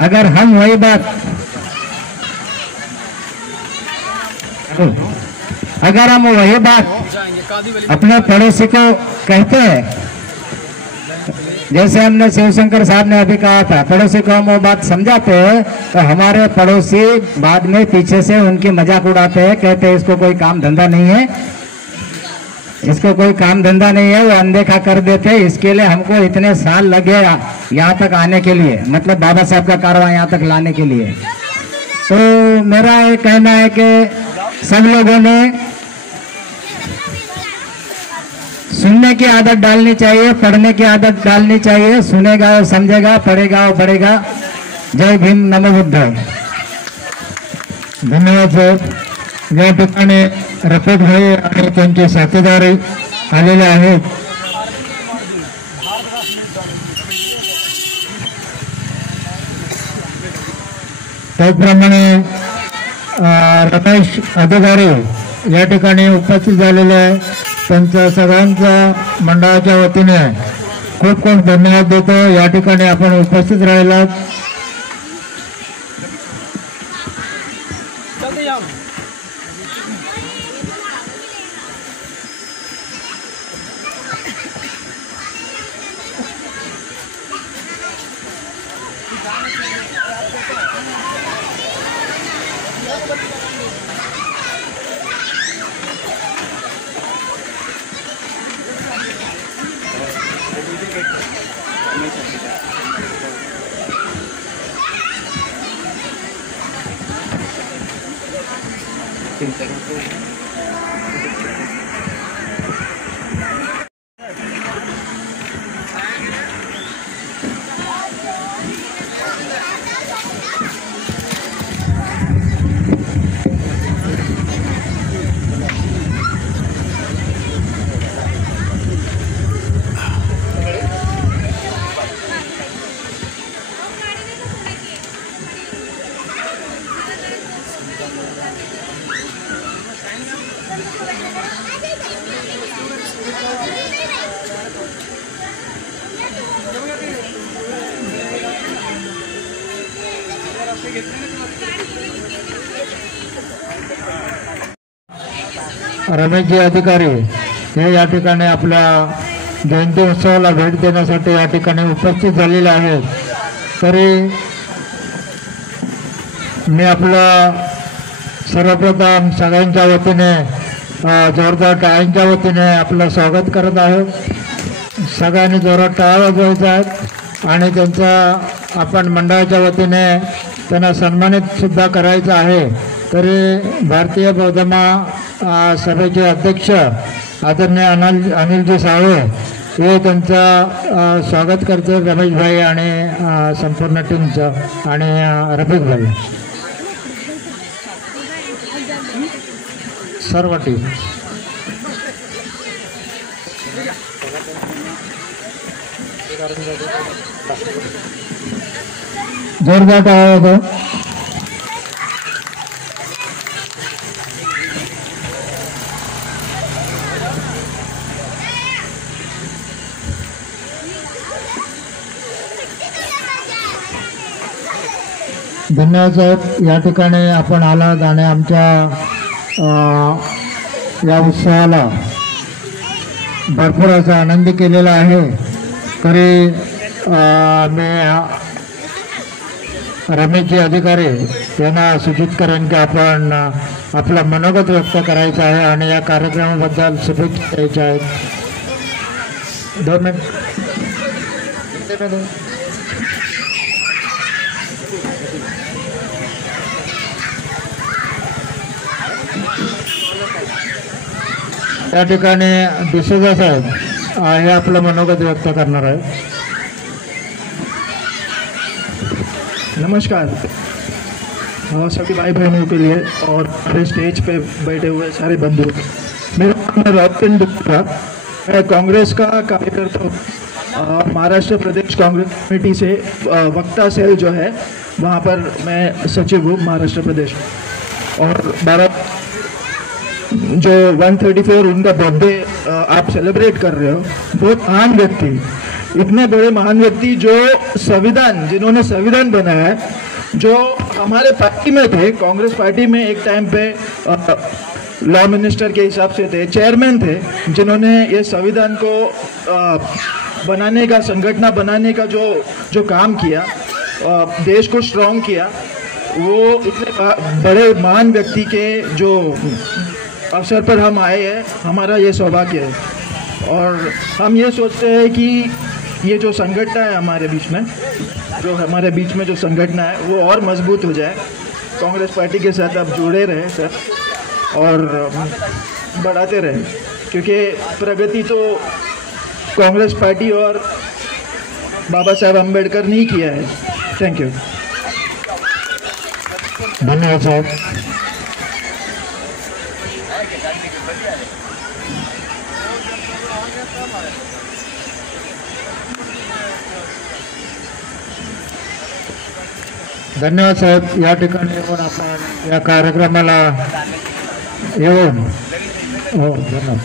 अगर हम वही बात अपने पड़ोसी को कहते हैं, जैसे हमने शिवशंकर साहब ने अभी कहा था, पड़ोसी को हम वो बात समझाते हैं तो हमारे पड़ोसी बाद में पीछे से उनकी मजाक उड़ाते हैं, कहते हैं इसको कोई काम धंधा नहीं है, इसको कोई काम धंधा नहीं है, वो अनदेखा कर देते हैं। इसके लिए हमको इतने साल लगे यहाँ तक आने के लिए, मतलब बाबा साहब का कारवां यहाँ तक लाने के लिए। तो मेरा ये कहना है कि सब लोगों ने सुनने की आदत डालनी चाहिए, पढ़ने की आदत डालनी चाहिए। सुनेगा और समझेगा, पढ़ेगा और पढ़ेगा। जय भीम, नमो बुद्धाय। धन्यवाद साहेब. या ठिकाणी रफीक भाई आणि त्यांचे साथीदार आलेले आहेत. त्याचप्रमाणे रमेश अधिकारी या ठिकाणी उपस्थित झालेले आहे. त्यांच्या सगळ्यांचा मंडळाच्या वतीने खूप खूप धन्यवाद देतो. या ठिकाणी आपण उपस्थित राहिलात. रमेशजी अधिकारी हे या ठिकाणी आपल्या जयंती उत्सवाला भेट देण्यासाठी या ठिकाणी उपस्थित झालेले आहेत. तरी मी आपलं सर्वप्रथम सगळ्यांच्या वतीने जोरदार टाळ्यांच्या वतीने आपलं स्वागत करत आहे. सगळ्यांनी जोरात टाळ्या वाजवायच्या आहेत आणि त्यांचा आपण मंडळाच्या वतीने त्यांना सन्मानित सुद्धा करायचं आहे. तरी भारतीय बौद्ध सभेचे अध्यक्ष आदरणीय अनिलजी साळवे हे त्यांचं स्वागत करते, रमेश भाई आणि संपूर्ण टीमचं आणि रफीक भाई सर्व टीम. जोरदार टाळ्या वाजवा. धन्यवाद साहेब. या ठिकाणी आपण आलात आणि आमच्या या उत्सवाला भरपूर असा आनंद केलेला आहे. तरी मी रमेशजी अधिकारी यांना सूचित करेन की आपण आपलं मनोगत व्यक्त करायचं आहे आणि या कार्यक्रमाबद्दल शुभेच्छा द्यायच्या आहेत. 2 मिनिट. या ठिकाणी डिसोजा साहेब हे आपलं मनोगत व्यक्त करणार आहे. नमस्कार सभी भाई बहनों के लिए और हमारे स्टेज पे बैठे हुए सारे बंधु. मेरा नाम है रॉबिन गुप्ता. मैं कांग्रेस का कार्यकर्ता हूँ महाराष्ट्र प्रदेश कांग्रेस कमेटी से वक्ता सेल जो है वहाँ पर मैं सचिव हूँ महाराष्ट्र प्रदेश। और 12 जो 134 उनका बर्थडे आप सेलिब्रेट कर रहे हो, बहुत महान व्यक्ति, इतने बड़े महान व्यक्ति जो संविधान, जिन्होंने संविधान बनाया है, जो हमारे पार्टी में थे, कांग्रेस पार्टी में एक टाइम पे लॉ मिनिस्टर के हिसाब से थे, चेयरमैन थे, जिन्होंने ये संविधान को बनाने का, संगठन बनाने का जो काम किया, देश को स्ट्रॉन्ग किया, वो इतने बड़े महान व्यक्ति के जो अवसर पर हम आए हैं, हमारा ये सौभाग्य है। और हम ये सोचते हैं कि ये जो संगठन है हमारे बीच में, जो संगठन है वो और मजबूत हो जाए। कांग्रेस पार्टी के साथ आप जुड़े रहे सर और बढ़ाते रहे, क्योंकि प्रगति तो कांग्रेस पार्टी और बाबा साहेब अम्बेडकर ने ही किया है। Thank you. धन्यवाद साहब। धन्यवाद साहेब। या ठिकाणी येऊन आपण या कार्यक्रमाला येऊन धन्यवाद।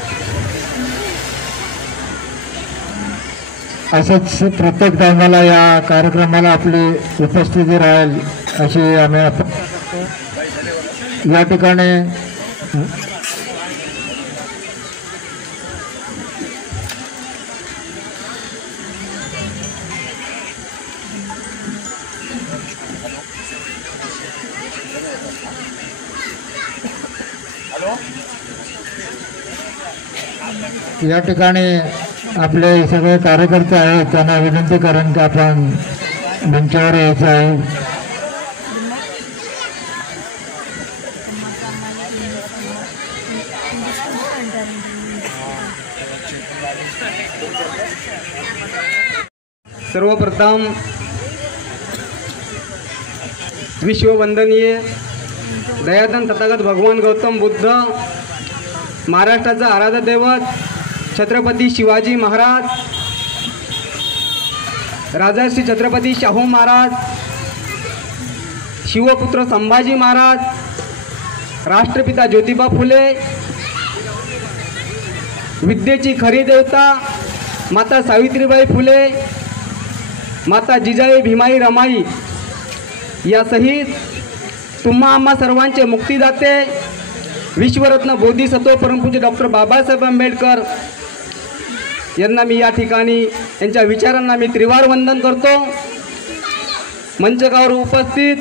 असंच प्रत्येक टायमाला या कार्यक्रमाला आपली उपस्थिती राहील अशी आम्ही या ठिकाणी आपले सगळे कार्यकर्ते आहेत, त्यांना विनंती करेन की आपण मंचावर यायचं आहे। सर्वप्रथम विश्ववंदनीय दयाधन तथागत भगवान गौतम बुद्ध, महाराष्ट्राचा आराध्य दैवत छत्रपती शिवाजी महाराज, राजर्षी छत्रपती शाहू महाराज, शिवपुत्र संभाजी महाराज, राष्ट्रपिता ज्योतिबा फुले, विद्येची खरी देवता माता सावित्रीबाई फुले, माता जिजाई भीमाई रमाई यासहित तुम्हा आम्हा सर्वांचे मुक्तिदाते विश्वरत्न बोधिसत्व परमपूज्य डॉक्टर बाबासाहेब आंबेडकर यांना मी या ठिकाणी यांच्या विचारांना मी त्रिवार वंदन करतो। मंचकावर उपस्थित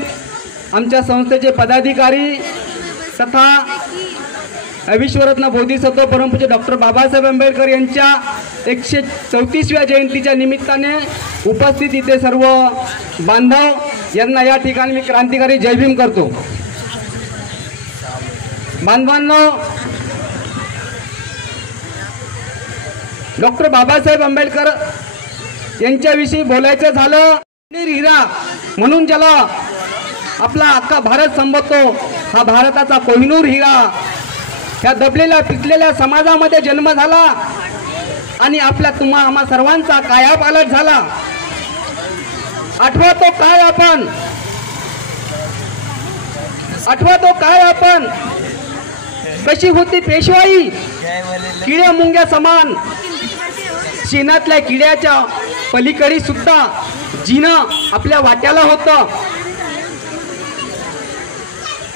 आमच्या संस्थेचे पदाधिकारी तथा विश्वरत्न बोधिसत्व परमपूज्य डॉक्टर बाबासाहेब आंबेडकर यांच्या 134व्या जयंतीच्या निमित्ताने उपस्थित इथे सर्व बांधव यांना या ठिकाणी मी क्रांतिकारी जय भीम करतो। बांधवांनो, डॉक्टर बाबासाहेब आंबेडकर यांच्याविषयी बोलायचं झालं, हिरा म्हणून ज्याला आपला अख्खा भारत संबोधतो, हा भारताचा कोहिनूर हिरा, ह्या दबलेल्या पिचलेल्या समाजामध्ये जन्म झाला आणि आपल्या तुम्हा आम्हा सर्वांचा कायापालट झाला। आठवतो काय आपण कशी होती पेशवाई, किड्या मुंग्या समान, शेणातल्या किड्याच्या पलीकडे सुद्धा जिनं आपल्या वाट्याला होतं,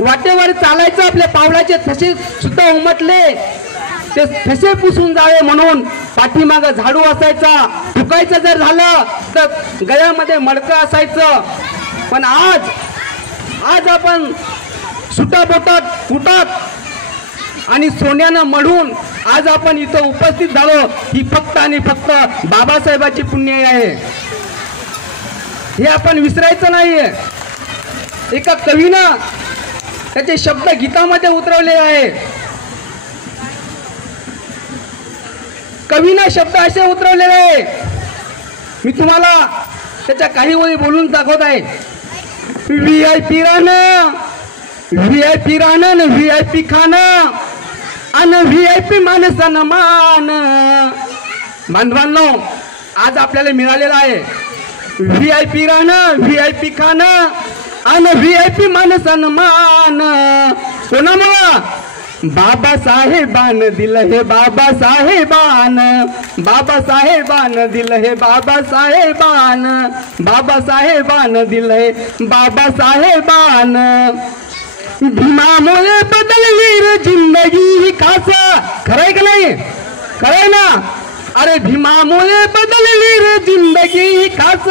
वाटेवर चालायचं, आपल्या पावलाचे ठसे सुद्धा उमटले, ते ठसे पुसून जावे म्हणून पाठीमागं झाडू असायचा, फुकायचं जर झालं तर गळ्यामध्ये मडकं असायचं। पण आज आपण सुटाबोटात फुटात आणि सोन्यानं मढून आज आपण इथं उपस्थित झालो, ही फक्त आणि फक्त बाबासाहेबांची पुण्य आहे, हे आपण विसरायचं नाहीये। एका कवीनं त्याचे शब्द गीतामध्ये उतरवले आहे, कवीनं शब्द असे उतरवलेले आहे, मी तुम्हाला त्याच्या काही ओळी बोलून दाखवत आहे। VIP राहणं, VIP राहणं, VIP खाणं आणि VIP माणसानं मान। बांधवांनो, आज आपल्याला मिळालेला आहे. VIP राहणं, VIP खाणं आणि VIP मान सन्मान. कोणामुळं? बाबासाहेबान दिलं हे बाबासाहेबान, बाबासाहेबान दिलं हे बाबासाहेबान, बाबासाहेबान दिलं हे बाबासाहेबान. भीमामुळे बदलली रे जिंदगी ही खास. खरंय का नाही? खरंय ना? अरे भीमामुळे बदलली रे जिंदगी ही खास.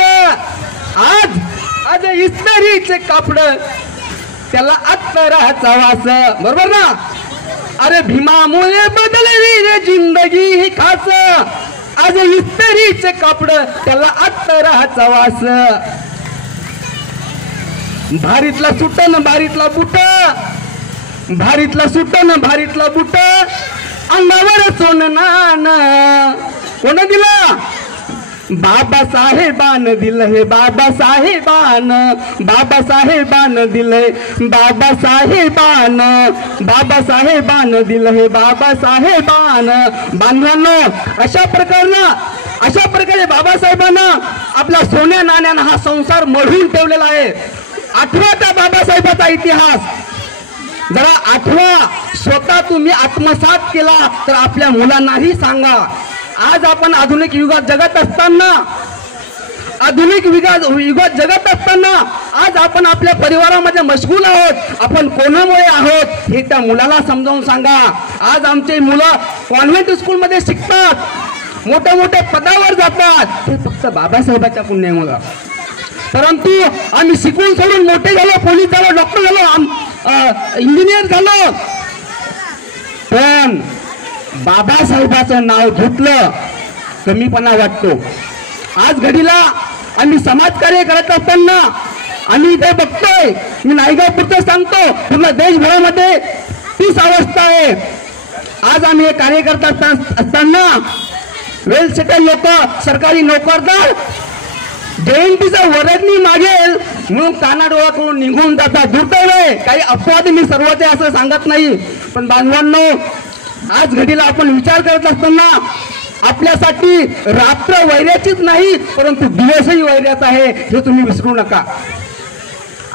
आज इस्त्रीचे कापड त्याला अत्तराचा वास. बरोबर ना? अरे भीमामुळे बदलली रे जिंदगी ही खास. आज इस्त्रीचे कापड त्याला अत्तराचा वास. भारीतला सुटन भारीतला बुट, भारीतला सुटन भारीतला बुट, अंगावर सोननान. कोण दिला? बाबासाहेबान दिलं हे बाबासाहेबान, बाबासाहेबान दिलंय बाबासाहेबान, बाबासाहेबान दिलं हे बाबासाहेबान. बांधवांनो, अशा प्रकारे बाबासाहेबांना आपल्या सोन्या नाण्यानं हा संसार मढवून ठेवलेला आहे. आठवा त्या बाबासाहेबाचा इतिहास, जरा आठवा. स्वतः तुम्ही आत्मसात केला तर आपल्या मुलांनाही सांगा. आज आपण आधुनिक युगात जगत असताना, आज आपण आपल्या परिवारामध्ये मशगूल आहोत. आपण कोणामुळे आहोत हे त्या मुलाला समजावून सांगा. आज आमचे मुलं कॉन्व्हेंट स्कूलमध्ये शिकतात, मोठ्या मोठ्या पदावर जातात, हे फक्त बाबासाहेबाच्या पुण्यामुळे. परंतु आम्ही शिकून सोडून मोठे झालो, पोलीस झालो, डॉक्टर झालो, इंजिनियर झालो, पण बाबासाहेबाचं नाव घेतलं कमीपणा वाटतो. आज घडीला आम्ही समाजकार्य करत असताना आम्ही इथे बघतोय, मी नायगावपुरतं सांगतो, पूर्ण देशभरामध्ये तीच अवस्था आहे. आज आम्ही हे कार्य करत असताना वेल सेटल लोक, सरकारी नोकरदार जयंतीचा वर्गणी मागेल म्हणून कानाडोळा करून निघून जातात. दुर्दैव आहे. काही अपवाद मी सर्वच असं सांगत नाही, पण बांधवांनो, आज घडीला आपण विचार करत असताना आपल्यासाठी रात्र वैऱ्याचीच नाही, परंतु दिवसही वैऱ्याचा आहे, हे तुम्ही विसरू नका.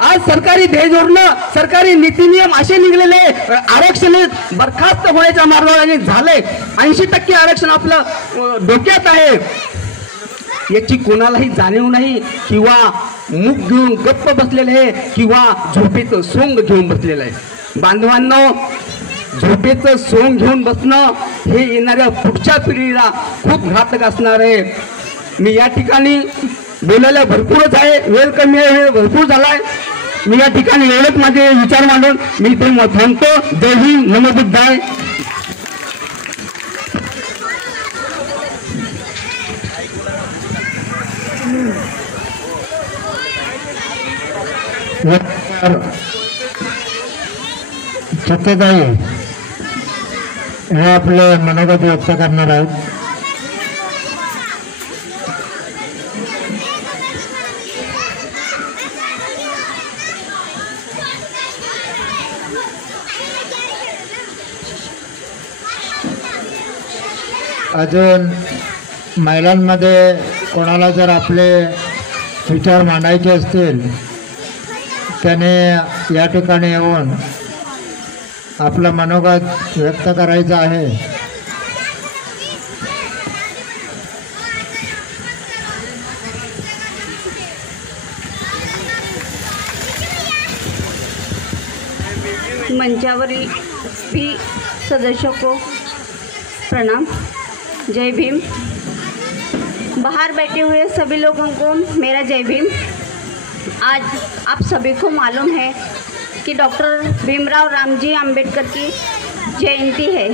आज सरकारी ध्येय धोरणं, सरकारी नीती नियम असे निघलेले, आरक्षण बरखास्त होण्याच्या मार्गावर झाले. 80% आरक्षण आपलं डोक्यात आहे, याची कोणालाही जाणीव नाही, किंवा मुख घेऊन गप्प बसलेले आहे, किंवा झोपेचं सोंग घेऊन बसलेलं आहे. बांधवांनो, झोपेचं सोंग घेऊन बसणं हे येणाऱ्या पुढच्या पिढीला खूप घातक असणार आहे. मी या ठिकाणी बोलायला भरपूरच आहे, वेळ कमी आहे, वेळ भरपूर झालाय. मी या ठिकाणी एवढंच माझे विचार मांडून मी ते थांबतो. जय हिंद, नमो बुद्धाय. छत्रताई हे आपले मनोगत व्यक्त करणार आहेत. अजून महिलांमध्ये कोणाला जर आपले विचार मांडायचे असतील, त्याने या ठिकाणी येऊन आपलं मनोगत व्यक्त करायचं आहे. मंचावरील भी सदस्यों को प्रणाम, जय भीम। बाहर बैठे हुए सभी लोगों को मेरा जय भीम। आज आप सभी को मालूम है कि डॉक्टर भीमराव रामजी अंबेडकर की जयंती है।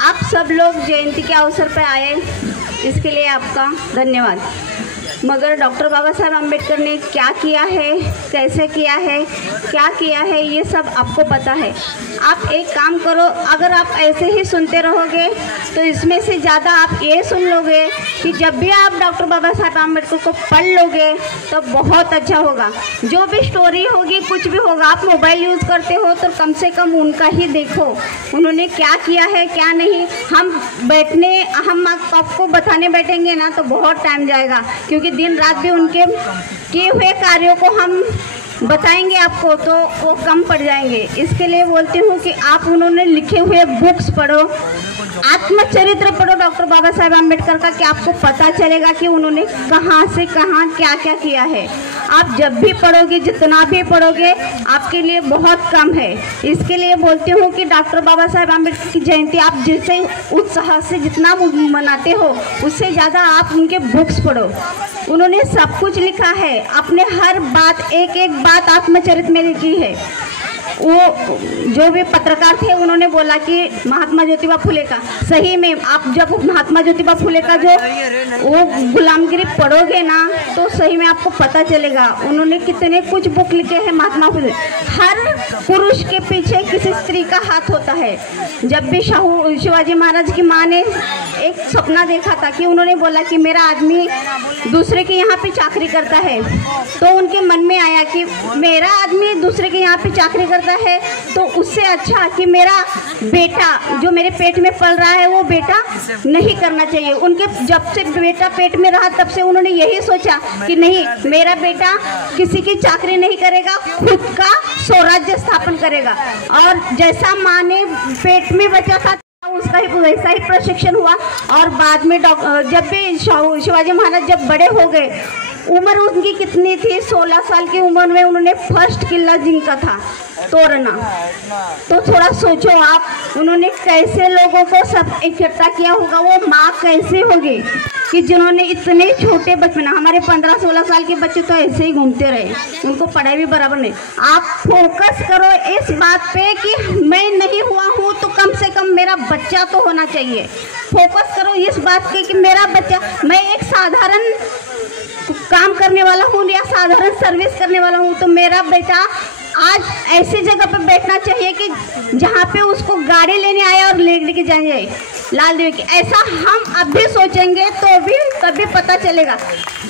आप सब लोग जयंती के अवसर पर आए, इसके लिए आपका धन्यवाद। मगर डॉक्टर बाबा साहब अम्बेडकर ने क्या किया है, कैसे किया है, क्या किया है, ये सब आपको पता है। आप एक काम करो, अगर आप ऐसे ही सुनते रहोगे तो इसमें से ज़्यादा आप ये सुन लोगे कि जब भी आप डॉक्टर बाबा साहब आम्बेडकर को पढ़ लोगे तो बहुत अच्छा होगा। जो भी स्टोरी होगी, कुछ भी होगा, आप मोबाइल यूज़ करते हो तो कम से कम उनका ही देखो, उन्होंने क्या किया है क्या नहीं। हम आपको बताने बैठेंगे ना तो बहुत टाइम जाएगा, क्योंकि दिन रात भी उनके किए हुए कार्यों को हम बताएंगे आपको तो वो कम पड़ जाएंगे। इसके लिए बोलती हूँ कि आप उन्होंने लिखे हुए बुक्स पढ़ो, आत्मचरित्र पढ़ो डॉक्टर बाबा साहेब आम्बेडकर का, कि आपको पता चलेगा कि उन्होंने कहाँ से कहाँ क्या क्या किया है। आप जब भी पढ़ोगे, जितना भी पढ़ोगे, आपके लिए बहुत कम है। इसके लिए बोलती हूँ कि डॉक्टर बाबा साहेब आम्बेडकर की जयंती आप जिससे उत्साह से जितना मनाते हो, उससे ज़्यादा आप उनके बुक्स पढ़ो। उन्होंने सब कुछ लिखा है, अपने हर बात, एक एक बात आत्मचरित्र में लिखी है। वो जो भी पत्रकार थे उन्होंने बोला कि महात्मा ज्योतिबा फुले का, सही में आप जब महात्मा ज्योतिबा फुले का जो वो गुलामगिरी पढ़ोगे ना तो सही में आपको पता चलेगा उन्होंने कितने कुछ बुक लिखे हैं। महात्मा फुले, हर पुरुष के पीछे किसी स्त्री का हाथ होता है। जब भी शिवाजी महाराज की माँ ने एक सपना देखा था कि उन्होंने बोला कि मेरा आदमी दूसरे के यहाँ पे चाकरी करता है, तो उनके मन में आया कि मेरा आदमी दूसरे के यहाँ पे चाकरी करता है तो उससे अच्छा कि मेरा बेटा जो मेरे पेट में पल रहा है वो बेटा नहीं करना चाहिए। उनके जब से बेटा पेट में रहा तब से उन्होंने यही सोचा कि नहीं, मेरा बेटा किसी की चाकरी नहीं करेगा, खुद का स्वराज्य स्थापन करेगा। और जैसा माँ ने पेट में बचा था उसका ही वैसा ही प्रशिक्षण हुआ। और बाद में जब भी शिवाजी महाराज जब बड़े हो गए, उम्र उनकी कितनी थी, 16 साल की उम्र में उन्होंने फर्स्ट किला जिंका था, तोरना। तो थोड़ा सोचो आप, उन्होंने कैसे लोगों को सब इकट्ठा किया होगा। वो माँ कैसे होगी कि जिन्होंने इतने छोटे बचपन, हमारे 15-16 साल के बच्चे तो ऐसे ही घूमते रहे, उनको पढ़ाई भी बराबर नहीं। आप फोकस करो इस बात पे कि मैं नहीं हुआ हूँ तो कम से कम मेरा बच्चा तो होना चाहिए। फोकस करो इस बात पे कि मेरा बच्चा, मैं एक साधारण काम करने वाला हूँ या साधारण सर्विस करने वाला हूँ तो मेरा बेटा आज ऐसी जगह पर बैठना चाहिए कि जहाँ पे उसको गाड़ी लेने आया और लेके जाए लाल देवी की। ऐसा हम अब भी सोचेंगे तो भी तभी पता चलेगा।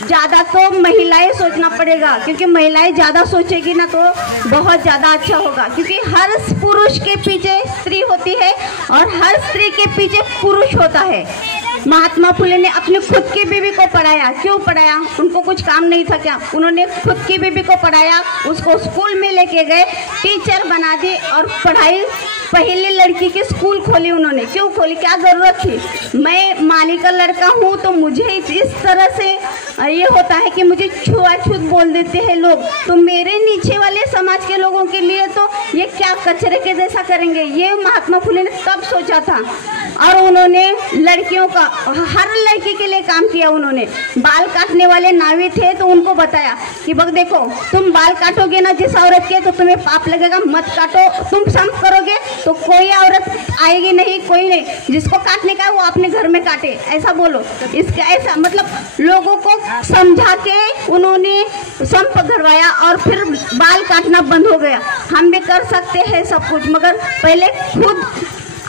ज़्यादा तो महिलाएं सोचना पड़ेगा, क्योंकि महिलाएं ज़्यादा सोचेगी ना तो बहुत ज़्यादा अच्छा होगा। क्योंकि हर पुरुष के पीछे स्त्री होती है और हर स्त्री के पीछे पुरुष होता है। महात्मा फुले ने अपनी खुद की बीवी को पढ़ाया। क्यों पढ़ाया? उनको कुछ काम नहीं था क्या? उन्होंने खुद की बीवी को पढ़ाया, उसको स्कूल में लेके गए, टीचर बना दी और पढ़ाई। पहली लड़की की स्कूल खोली उन्होंने। क्यों खोली? क्या ज़रूरत थी? मैं माली का लड़का हूँ तो मुझे इस तरह से ये होता है कि मुझे छुआछूत बोल देते हैं लोग, तो मेरे नीचे वाले समाज के लोगों के लिए तो ये क्या कचरे के जैसा करेंगे। ये महात्मा फुले ने तब सोचा था। और उन्होंने लड़कियों का, हर लड़की के लिए काम किया। उन्होंने बाल काटने वाले नावी थे तो उनको बताया कि बग देखो, तुम बाल काटोगे ना जिस औरत के तो तुम्हें पाप लगेगा, मत काटो। तुम संप करोगे तो कोई औरत आएगी नहीं, कोई नहीं, जिसको काटने का है वो अपने घर में काटे, ऐसा बोलो। इसका ऐसा मतलब लोगों को समझा के उन्होंने संप करवाया और फिर बाल काटना बंद हो गया। हम भी कर सकते हैं सब कुछ, मगर पहले खुद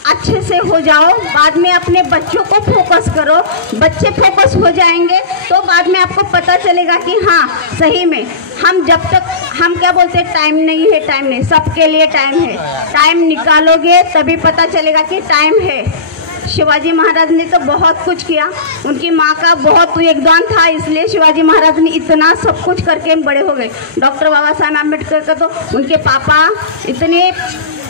अच्छे से हो जाओ, बाद में अपने बच्चों को फोकस करो। बच्चे फोकस हो जाएंगे तो बाद में आपको पता चलेगा कि हाँ सही में हम जब तक हम क्या बोलते हैं, टाइम नहीं है, टाइम नहीं, सबके लिए टाइम है। टाइम निकालोगे तभी पता चलेगा कि टाइम है। शिवाजी महाराज ने तो बहुत कुछ किया, उनकी माँ का बहुत योगदान था, इसलिए शिवाजी महाराज ने इतना सब कुछ करके बड़े हो गए। डॉक्टर बाबा साहेब आम्बेडकर का तो उनके पापा इतने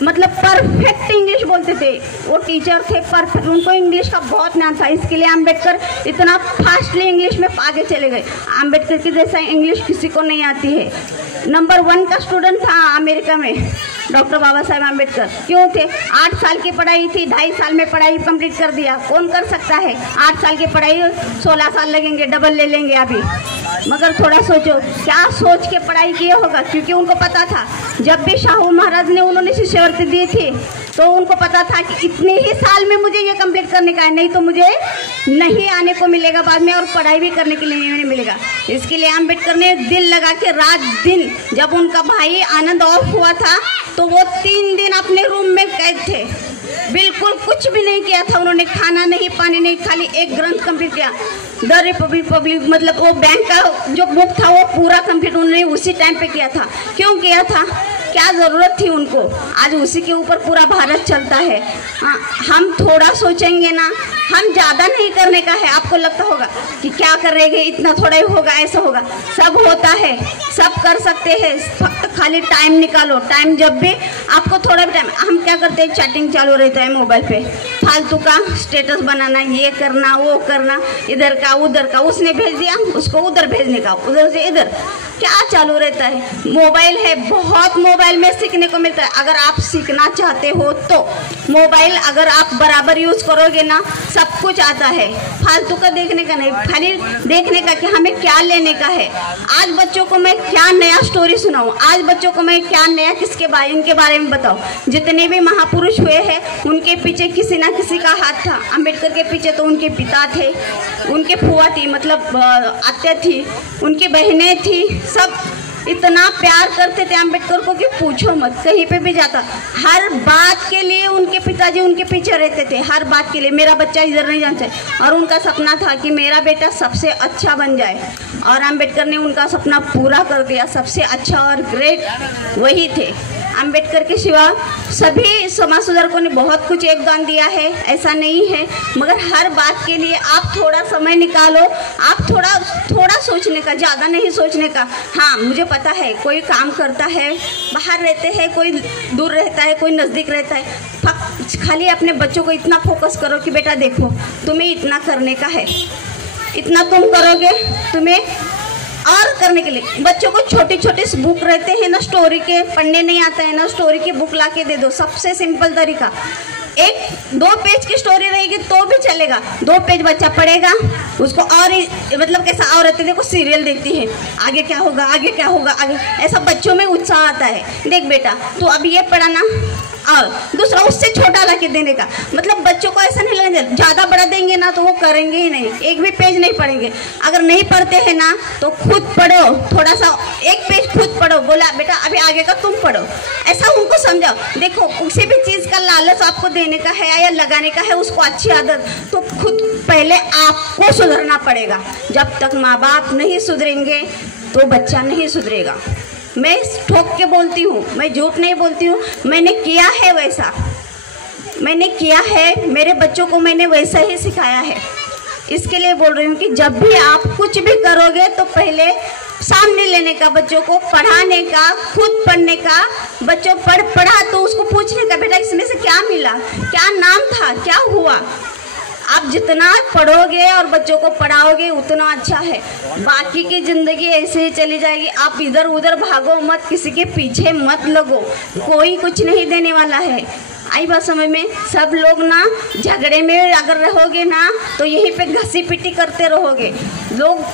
मतलब परफेक्ट इंग्लिश बोलते थे, वो टीचर थे परफेक्ट, उनको इंग्लिश का बहुत ज्ञान था, इसके लिए आम्बेडकर इतना फास्टली इंग्लिश में आगे चले गए। आम्बेडकर की जैसा इंग्लिश किसी को नहीं आती है। नंबर 1 का स्टूडेंट था अमेरिका में डॉक्टर बाबा साहेब आम्बेडकर। क्यों थे? 8 साल की पढ़ाई थी, 2.5 साल में पढ़ाई कंप्लीट कर दिया। कौन कर सकता है? 8 साल की पढ़ाई 16 साल लगेंगे, डबल ले लेंगे अभी। मगर थोड़ा सोचो, क्या सोच के पढ़ाई किया होगा, क्योंकि उनको पता था जब भी शाहू महाराज ने उन्होंने शिष्यवृत्ति दी थी तो उनको पता था कि इतने ही साल में मुझे ये कंप्लीट करने का है, नहीं तो मुझे नहीं आने को मिलेगा बाद में और पढ़ाई भी करने के लिए नहीं मिलेगा। इसके लिए अम्बेडकर ने दिल लगा के रात दिन, जब उनका भाई आनंद ऑफ हुआ था तो वो 3 दिन अपने रूम में कैद थे, बिल्कुल कुछ भी नहीं किया था उन्होंने, खाना नहीं पानी नहीं, खाली एक ग्रंथ कंप्लीट किया, द रिपब्लिक मतलब वो बैंक का जो बुक था वो पूरा कंप्लीट उन्होंने उसी टाइम पे किया था। क्यों किया था, क्या ज़रूरत थी उनको, आज उसी के ऊपर पूरा भारत चलता है। हाँ, हम थोड़ा सोचेंगे ना, हम ज़्यादा नहीं करने का है। आपको लगता होगा कि क्या करेंगे, इतना थोड़ा ही होगा, ऐसा होगा, सब होता है, सब कर सकते हैं, फक्त खाली टाइम निकालो। टाइम जब भी आपको थोड़ा भी टाइम, हम क्या करते हैं, चैटिंग चालू रहता है मोबाइल पे, फालतू का स्टेटस बनाना, ये करना वो करना, इधर का उधर का, उसने भेज दिया उसको उधर भेजने का, उधर से इधर, क्या चालू रहता है। मोबाइल है, बहुत मोबाइल में सीखने को मिलता है। अगर आप सीखना चाहते हो तो मोबाइल अगर आप बराबर यूज़ करोगे ना, सब कुछ आता है। फालतू का देखने का नहीं, खाली देखने का कि हमें क्या लेने का है। आज बच्चों को मैं क्या नया स्टोरी सुनाऊँ, आज बच्चों को मैं क्या नया इनके बारे में बताऊँ। जितने भी महापुरुष हुए हैं उनके पीछे किसी ना किसी का हाथ था। अम्बेडकर के पीछे तो उनके पिता थे, उनके फुआ थी, मतलब आत्या थी, उनकी बहनें थी, सब इतना प्यार करते थे अम्बेडकर को कि पूछो मत। कहीं पे भी जाता, हर बात के लिए उनके पिताजी उनके पीछे रहते थे, हर बात के लिए। मेरा बच्चा इधर नहीं जाना चाहिए, और उनका सपना था कि मेरा बेटा सबसे अच्छा बन जाए, और अम्बेडकर ने उनका सपना पूरा कर दिया। सबसे अच्छा और ग्रेट वही थे। अम्बेडकर के सिवा सभी समाज सुधारकों ने बहुत कुछ योगदान दिया है, ऐसा नहीं है, मगर हर बात के लिए आप थोड़ा समय निकालो, आप थोड़ा सोचने का, ज़्यादा नहीं सोचने का। हाँ, मुझे पता है कोई काम करता है, बाहर रहते हैं, कोई दूर रहता है, कोई नज़दीक रहता है। खाली अपने बच्चों को इतना फोकस करो कि बेटा देखो तुम्हें इतना करने का है, इतना तुम करोगे, तुम्हें और करने के लिए। बच्चों को छोटे छोटे बुक रहते हैं ना, स्टोरी के पढ़ने नहीं आता है ना, स्टोरी की बुक ला के दे दो। सबसे सिंपल तरीका, 1-2 पेज की स्टोरी रहेगी तो भी चलेगा, 2 पेज बच्चा पढ़ेगा, उसको और मतलब कैसा, और रहते देखो सीरियल देखती है, आगे क्या होगा आगे क्या होगा आगे, ऐसा बच्चों में उत्साह आता है। देख बेटा तो अब ये पढ़ाना, और दूसरा उससे छोटा ला के देने का, मतलब बच्चों को ऐसा नहीं लगना, ज़्यादा बड़ा देंगे ना तो वो करेंगे ही नहीं, एक भी पेज नहीं पढ़ेंगे। अगर नहीं पढ़ते हैं ना तो खुद पढ़ो, थोड़ा सा 1 पेज खुद पढ़ो, बोला बेटा अभी आगे का तुम पढ़ो, ऐसा उनको समझाओ। देखो किसी भी चीज़ का लालच आपको देने का है या लगाने का है, उसको अच्छी आदत, तो खुद पहले आपको सुधरना पड़ेगा। जब तक माँ बाप नहीं सुधरेंगे तो बच्चा नहीं सुधरेगा। मैं ठोक के बोलती हूँ, मैं झूठ नहीं बोलती हूँ, मैंने किया है वैसा, मैंने किया है, मेरे बच्चों को मैंने वैसा ही सिखाया है। इसके लिए बोल रही हूँ कि जब भी आप कुछ भी करोगे तो पहले सामने लेने का, बच्चों को पढ़ाने का, खुद पढ़ने का। बच्चों पढ़ा तो उसको पूछने का, बेटा इसमें से क्या मिला, क्या नाम था, क्या हुआ। आप जितना पढ़ोगे और बच्चों को पढ़ाओगे उतना अच्छा है। बाकी की ज़िंदगी ऐसे ही चली जाएगी। आप इधर उधर भागो मत, किसी के पीछे मत लगो, कोई कुछ नहीं देने वाला है। आई बात समझ में। सब लोग ना झगड़े में अगर रहोगे ना तो यहीं पे घसी पिटी करते रहोगे। लोग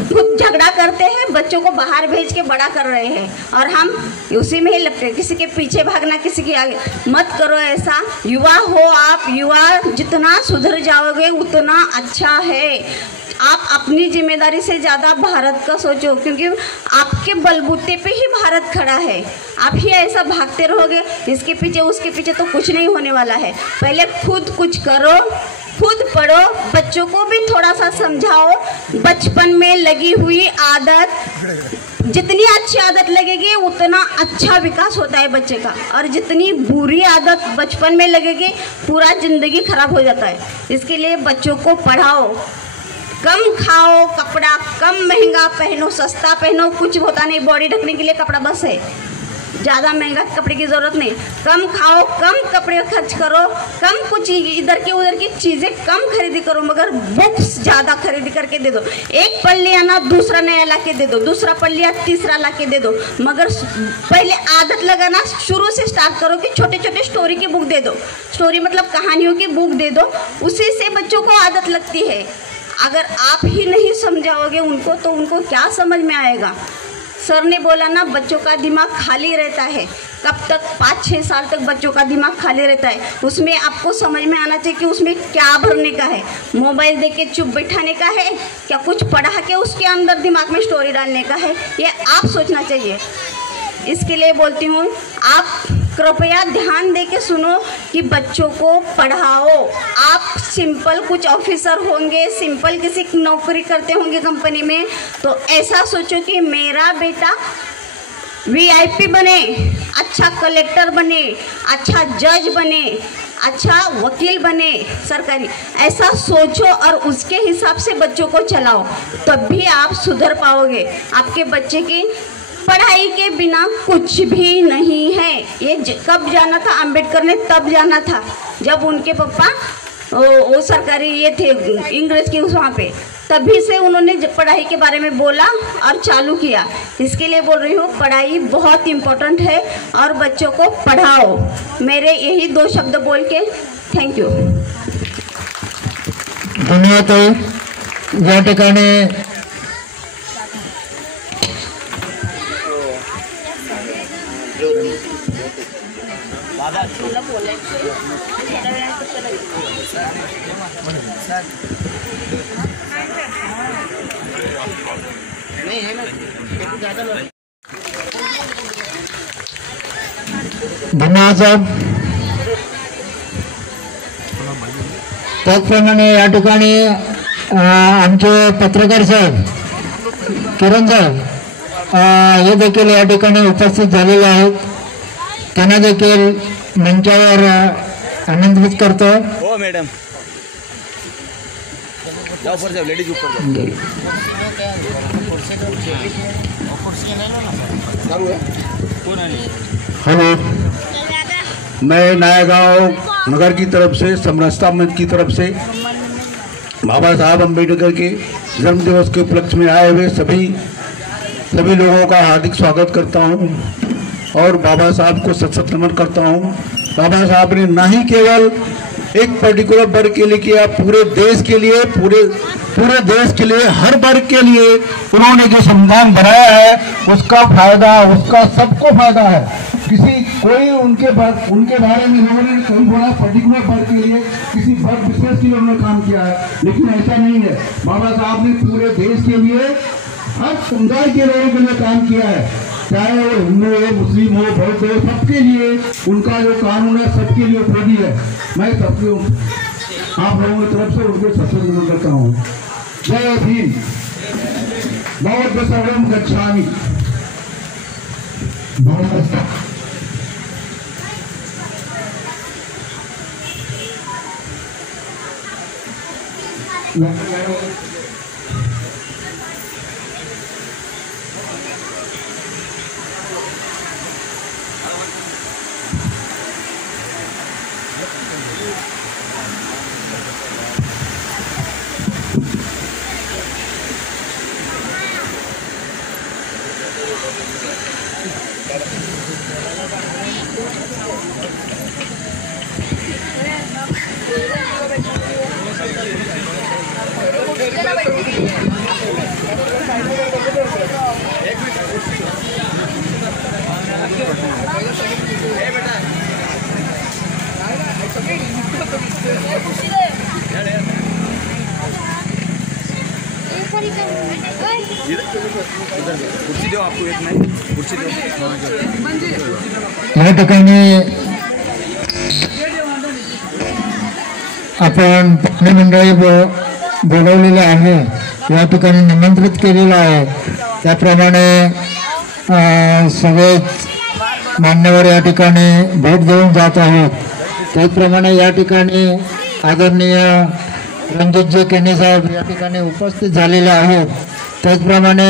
खुद झगड़ा करते हैं, बच्चों को बाहर भेज के बड़ा कर रहे हैं, और हम उसी में ही लगते हैं, किसी के पीछे भागना, किसी के आगे। मत करो ऐसा। युवा हो आप, युवा जितना सुधर जाओगे उतना अच्छा है। आप अपनी जिम्मेदारी से ज़्यादा भारत का सोचो, क्योंकि आपके बलबूते पे ही भारत खड़ा है। आप ही ऐसा भागते रहोगे इसके पीछे उसके पीछे तो कुछ नहीं होने वाला है। पहले खुद कुछ करो, खुद पढ़ो, बच्चों को भी थोड़ा सा समझाओ। बचपन में लगी हुई आदत, जितनी अच्छी आदत लगेगी उतना अच्छा विकास होता है बच्चे का, और जितनी बुरी आदत बचपन में लगेगी पूरा ज़िंदगी खराब हो जाता है। इसके लिए बच्चों को पढ़ाओ, कम खाओ, कपड़ा कम महंगा पहनो, सस्ता पहनो, कुछ होता नहीं, बॉडी ढकने के लिए कपड़ा बस है, ज़्यादा महंगा कपड़े की ज़रूरत नहीं। कम खाओ, कम कपड़े खर्च करो, कम कुछ इधर की उधर की चीज़ें कम खरीदी करो, मगर बुक्स ज़्यादा खरीदी करके दे दो। एक पढ़ लिया ना दूसरा नया ला के दे दो, दूसरा पढ़ लिया तीसरा ला के दे दो, मगर पहले आदत लगाना शुरू से स्टार्ट करो कि छोटे छोटे स्टोरी की बुक दे दो। स्टोरी मतलब कहानियों की बुक दे दो, उसी से बच्चों को आदत लगती है। अगर आप ही नहीं समझाओगे उनको तो उनको क्या समझ में आएगा। सर ने बोला ना, बच्चों का दिमाग खाली रहता है, कब तक 5-6 साल तक बच्चों का दिमाग खाली रहता है। उसमें आपको समझ में आना चाहिए कि उसमें क्या भरने का है। मोबाइल देके चुप बैठाने का है, क्या कुछ पढ़ा के उसके अंदर दिमाग में स्टोरी डालने का है, ये आप सोचना चाहिए। इसके लिए बोलती हूँ, आप कृपया ध्यान दे के सुनो कि बच्चों को पढ़ाओ। आप सिंपल कुछ ऑफिसर होंगे, सिंपल किसी नौकरी करते होंगे कंपनी में, तो ऐसा सोचो कि मेरा बेटा VIP बने, अच्छा कलेक्टर बने, अच्छा जज बने, अच्छा वकील बने सरकारी, ऐसा सोचो और उसके हिसाब से बच्चों को चलाओ, तब भी आप सुधर पाओगे। आपके बच्चे की पढ़ाई के बिना कुछ भी नहीं है। ये कब जाना था अंबेडकर ने? तब जाना था जब उनके पापा वो सरकारी ये थे इंग्रेज के उस वहाँ पे, तभी से उन्होंने पढ़ाई के बारे में बोला और चालू किया। इसके लिए बोल रही हूँ, पढ़ाई बहुत इम्पोर्टेंट है और बच्चों को पढ़ाओ। मेरे यही 2 शब्द बोल के थैंक यू। धन्यवाद। या ठिकाणी धन्यवाद साहेब। त्याचप्रमाणे या ठिकाणी आमचे पत्रकार साहेब किरण साहेब हे देखील या ठिकाणी उपस्थित झालेले आहेत। त्यांना देखील मंचावर आमंत्रित करतो। हो मॅडम, ऊपर जाओ, लेडीज ऊपर जाओ। हेलो, मैं नया गांव नगर की तरफ से, समरसता मंच की तरफ से बाबा साहब अम्बेडकर के जन्म दिवस के उपलक्ष्य में आए हुए सभी लोगों का हार्दिक स्वागत करता हूं और बाबा साहब को सत सत नमन करता हूं। बाबा साहब ने ना ही केवल एक पर्टिकुलर वर्ग के लिए किया, पूरे देश के लिए, पूरे देश के लिए, हर वर्ग के लिए उन्होंने जो संविधान बनाया है उसका फायदा, उसका सबको फायदा है। कोई उनके बारे में उन्होंने कहीं बोला पर्टिकुलर वर्ग के लिए, किसी वर्ग विशेष के लिए उन्होंने काम किया है, लेकिन ऐसा नहीं है। बाबा साहब ने पूरे देश के लिए, हर समुदाय के लोगों के लिए काम किया है, चाहे वो हिंदू हो, मुस्लिम हो, बौद्ध हो, सबके लिए उनका जो कानून है सबके लिए उपयोगी है। मैं सबके आप लोगों की तरफ से उनको सत्संग नमन करता हूँ। जय भीम, बौद्ध सर्वम गच्छामि। कुर्सी दो, आपको एक नहीं कुर्सी दो। या ठिकाणी आपण पाहुणे मंडळी बोलवलेले आहे, या ठिकाणी निमंत्रित केलेलं आहे। त्याप्रमाणे सगळेच मान्यवर या ठिकाणी भेट देऊन जात आहेत। त्याचप्रमाणे या ठिकाणी आदरणीय रणजितजी केने साहेब या ठिकाणी उपस्थित झालेले आहेत। त्याचप्रमाणे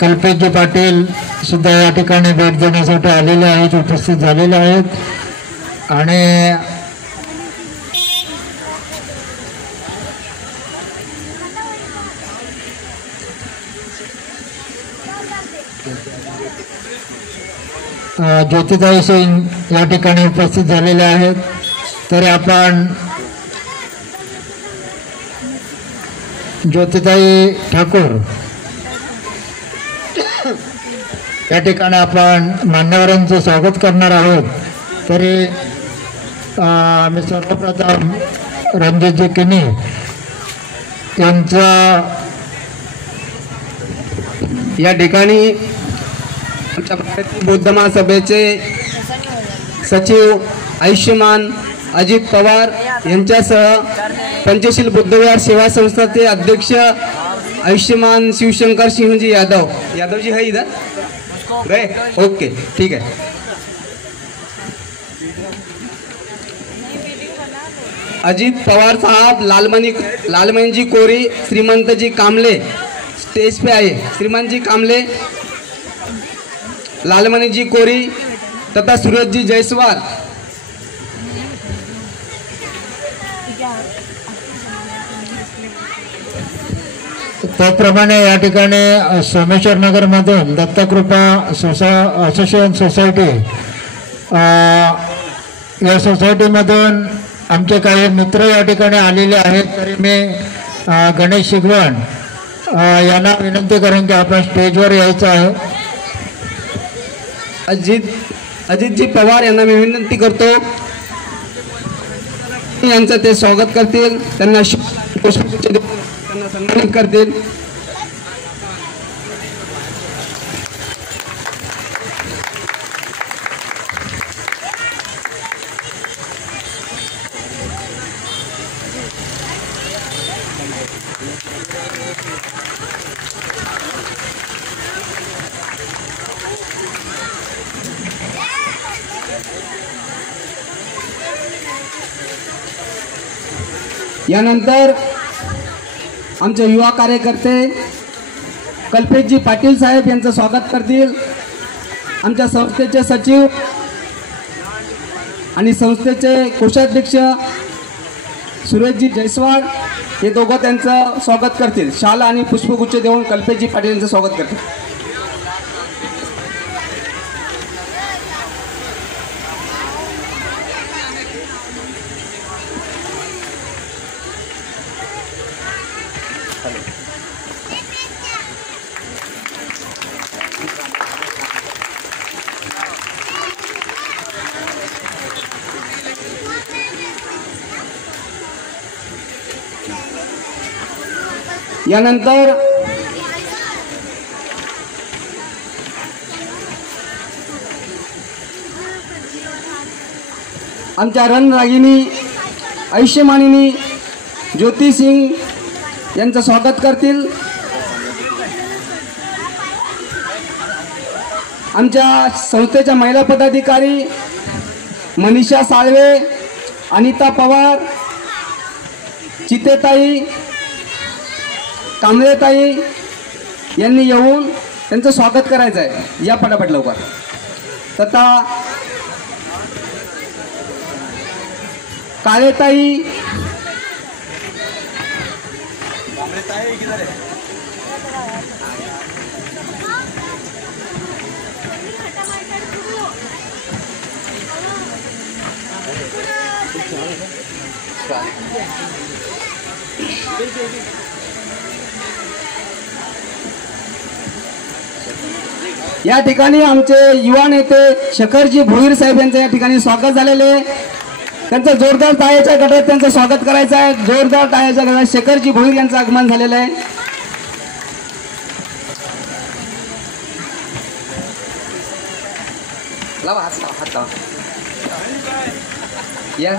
कल्पेशजी पाटील सुद्धा या ठिकाणी भेट देण्यासाठी आलेले आहेत, उपस्थित झालेले आहेत। आणि ज्योतिताई सिंग या ठिकाणी उपस्थित झालेले आहेत. तरी आपण ज्योतिताई ठाकूर या ठिकाणी आपण मान्यवरांचं स्वागत करणार आहोत. तरी आम्ही सर्वप्रथम रणजितजी किनी यांचा या ठिकाणी आमच्या भारतीय बौद्ध महासभेचे सचिव आयुष्यमान अजित पवार यांच्यासह पंचशील बुद्धविहार सेवा संस्थाचे अध्यक्ष आयुष्यमान शिवशंकर सिंहजी यादव जी है इधर गए? ओके, ठीक है. अजित पवार साहब, लालमणि जी कोरी, श्रीमंत जी कामले स्टेज पे आए. श्रीमान जी कामले, लालमणि जी कोरी तथा सूरज जी जायसवाल. त्याप्रमाणे या ठिकाणी सोमेश्वर नगरमधून दत्तकृपा असोसिएशन सोसायटी या सोसायटीमधून आमचे काही मित्र या ठिकाणी आलेले आहेत. तरी मी गणेश शिगवण यांना विनंती करेन की आपण स्टेजवर यायचं आहे. अजितजी पवार यांना मी विनंती करतो यांचं ते स्वागत करतील, त्यांना सन्मानित करतील. यानंतर आमचे युवा कार्यकर्ते कल्पेशजी पाटील साहेब यांचं स्वागत करतील. आमच्या संस्थेचे सचिव आणि संस्थेचे कोषाध्यक्ष सुरेशजी जयस्वाल हे दोघं त्यांचं स्वागत करतील. शाल आणि पुष्पगुच्छ देऊन कल्पेशजी पाटील यांचं स्वागत करतील. यानंतर आमच्या रणरागिनी आयुष्यमानिनी ज्योती सिंग यांचं स्वागत करतील. आमच्या संस्थेच्या महिला पदाधिकारी मनीषा साळवे, अनिता पवार, चितेताई, कांबळेताई यांनी येऊन त्यांचं स्वागत करायचं आहे. या पटापट लवकर. तथा काळेताई, या ठिकाणी आमचे युवा नेते शेखरजी भोईर साहेब यांचं या ठिकाणी स्वागत झालेले आहे. त्यांचं जोरदार टाळ्याच्या गटात त्यांचं स्वागत करायचं आहे. जोरदार टाळ्याच्या गटात शेखरजी भोईर यांचं आगमन झालेलं आहे. लावा हात लावा. या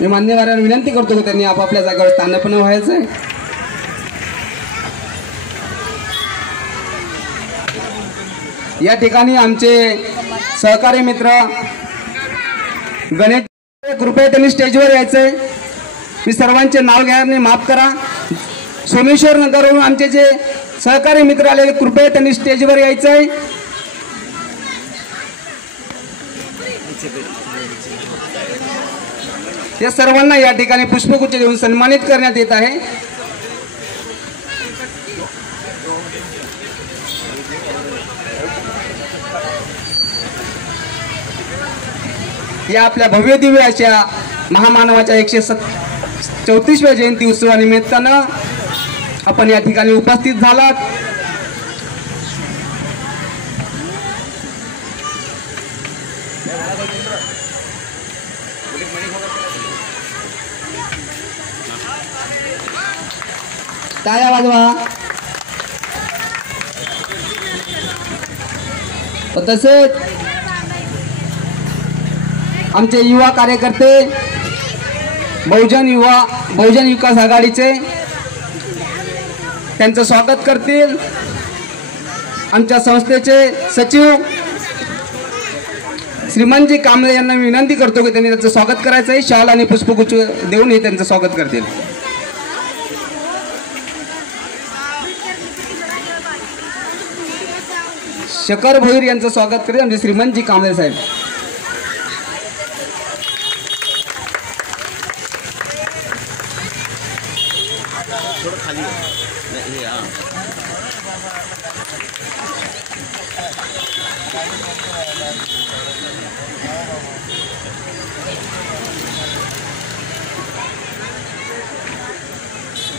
मी मान्यवरांना विनंती करतो की त्यांनी आपापल्या जागेवर स्थानापन्न व्हायचं आहे. या ठिकाणी आमचे सहकारी मित्र गणेश कृपया त्यांनी स्टेजवर यायचंय. मी सर्वांचे नाव घ्याने माफ करा. सोमेश्वर नगरवरून आमचे जे सहकारी मित्र आलेले कृपया त्यांनी स्टेजवर यायचं आहे. या सर्वांना या ठिकाणी पुष्पगुच्छ देऊन सन्मानित करण्यात येत आहे. या आपल्या भव्य दिव्य अशा महामानवाच्या 134व्या जयंती उत्सवानिमित्तानं आपण या ठिकाणी उपस्थित झालात. टाळ्या वाजवा. तसेच आमचे युवा कार्यकर्ते बहुजन विकास आघाडीचे त्यांचं स्वागत करतील. आमच्या संस्थेचे सचिव श्रीमंतजी कांबळे यांना मी विनंती करतो की त्यांनी त्याचं स्वागत करायचं आहे. शाल आणि पुष्पगुच्छ देऊन हे त्यांचं स्वागत करतील. शकर भोईर यांचं स्वागत करतील म्हणजे श्रीमंतजी कांबळे साहेब.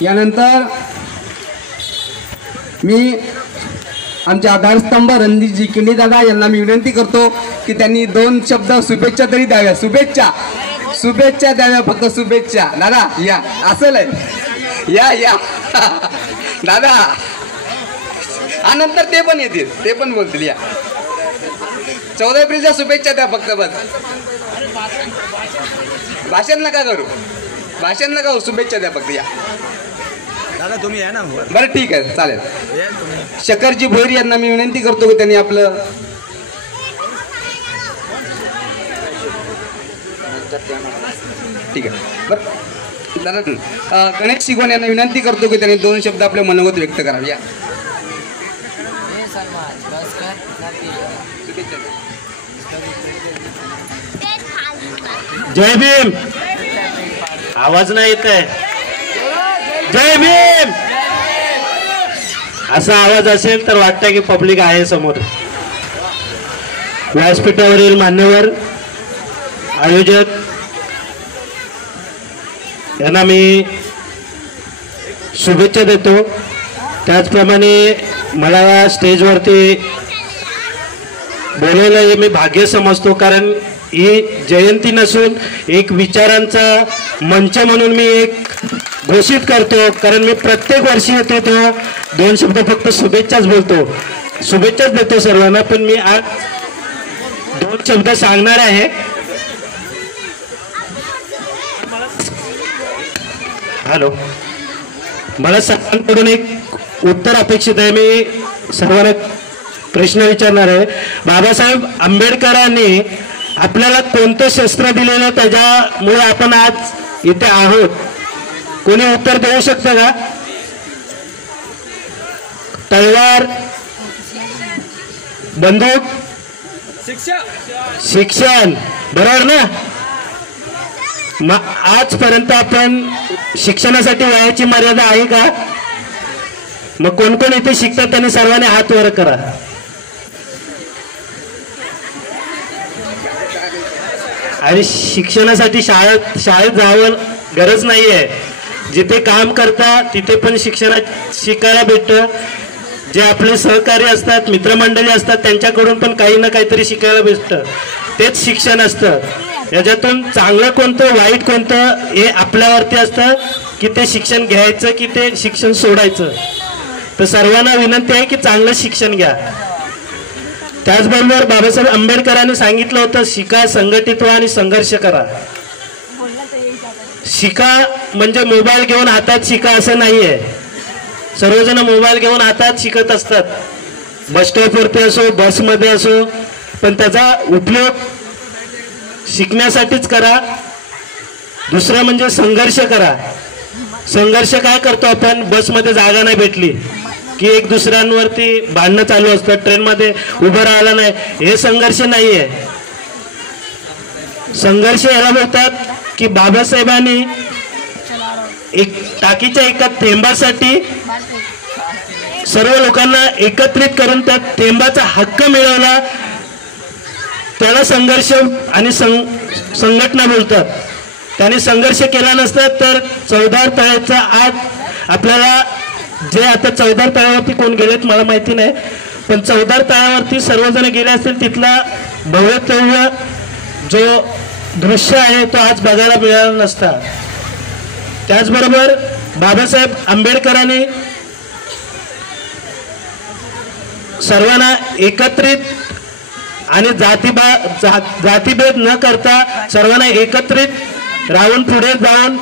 यानंतर मी आमचे आधारस्तंभ रणजितजी किंडी दादा यांना मी विनंती करतो की त्यांनी 2 शब्द शुभेच्छा तरी द्याव्या. शुभेच्छा द्याव्या, फक्त शुभेच्छा. दादा या, असं आहे, या दादा. नंतर ते पण येतील, ते पण बोलतील. या 14 एप्रिलच्या शुभेच्छा द्या फक्त, बस. भाषण नका करू, शुभेच्छा द्या फक्त. या दादा तुम्ही या ना. बरं ठीक आहे, चालेल. शकरजी भोईर यांना मी विनंती करतो की त्यांनी आपलं ठीक आहे. बरं दादा गणेश शिगवण यांना विनंती करतो की त्यांनी 2 शब्द आपले मनोगत व्यक्त करावे. या जय भीम. आवाज नाही येत आहे. जय भीम असा आवाज असेल तर वाटतं की पब्लिक आहे समोर. व्यासपीठावरील मान्यवर आयोजक यांना मी शुभेच्छा देतो. त्याचप्रमाणे मला स्टेजवरती बोलायला हे मी भाग्य समजतो, कारण ही जयंती नसून एक विचारांचा मंच म्हणून मी एक घोषित करतो. कारण मी प्रत्येक वर्षी येतो तेव्हा 2 शब्द फक्त शुभेच्छाच बोलतो, शुभेच्छाच देतो सर्वांना. पण मी आज 2 शब्द सांगणार आहे. हॅलो, मला सर्वांकडून एक उत्तर अपेक्षित आहे. मी सर्वांना प्रश्न विचारणार आहे. बाबासाहेब आंबेडकरांनी आपल्याला कोणतं शस्त्र दिलेलं त्याच्यामुळे आपण आज इथे आहोत? कोणी उत्तर देऊ शकतं का? तलवार, बंदूक, शिक्षण, बरोबर ना? आजपर्यंत आपण शिक्षणासाठी वयाची मर्यादा आहे का? मग कोण कोण इथे शिकतात त्यांनी सर्वांनी हात वर करा. आणि शिक्षणासाठी शाळेत जावं गरज नाहीये. जिथे काम करता तिथे पण शिकायला भेटतं. जे आपले सहकारी असतात, मित्रमंडळी असतात, त्यांच्याकडून पण काही ना काहीतरी शिकायला भेटतं. तेच शिक्षण असतं. याच्यातून चांगलं कोणतं वाईट कोणतं हे आपल्यावरती असतं की ते शिक्षण घ्यायचं की ते शिक्षण सोडायचं. तर सर्वांना विनंती आहे की चांगलं शिक्षण घ्या. त्याचबरोबर बाबासाहेब आंबेडकरांनी सांगितलं होतं, शिका, संघटित व्हा आणि संघर्ष करा. शिका म्हणजे मोबाईल घेऊन हातात शिका असं नाहीये. सर्वजण मोबाईल घेऊन हातात शिकत असतात, बस स्टॉपवरती असो, बसमध्ये असो, पण त्याचा उपयोग शिकण्यासाठीच करा. दुसरं म्हणजे संघर्ष करा. संघर्ष काय करतो आपण, बसमध्ये जागा नाही भेटली की एक दुसऱ्यांवरती भांडणं चालू असतात, ट्रेनमध्ये उभं राहायला नाही, हे संघर्ष नाही आहे. संघर्ष याला बोलतात की बाबासाहेबांनी एक टाकीच्या एका थेंबासाठी सर्व लोकांना एकत्रित करून त्या थेंबाचा हक्क मिळवला, त्याला संघर्ष आणि संघटना बोलतात. त्याने संघर्ष केला नसता तर चौदार तळ्याचा आज आपल्याला जे आता चौदार तळ्यावरती कोण गेलेत मला माहिती नाही, पण चौदार तळ्यावरती सर्वजण गेले असतील, तिथला भव्य जो दृश्य आहे तो आज बघायला मिळाला नसता. त्याचबरोबर बाबासाहेब आंबेडकरांनी सर्वांना एकत्रित आणि जातीभेद न करता सर्वांना एकत्रित राहून पुढे जाऊन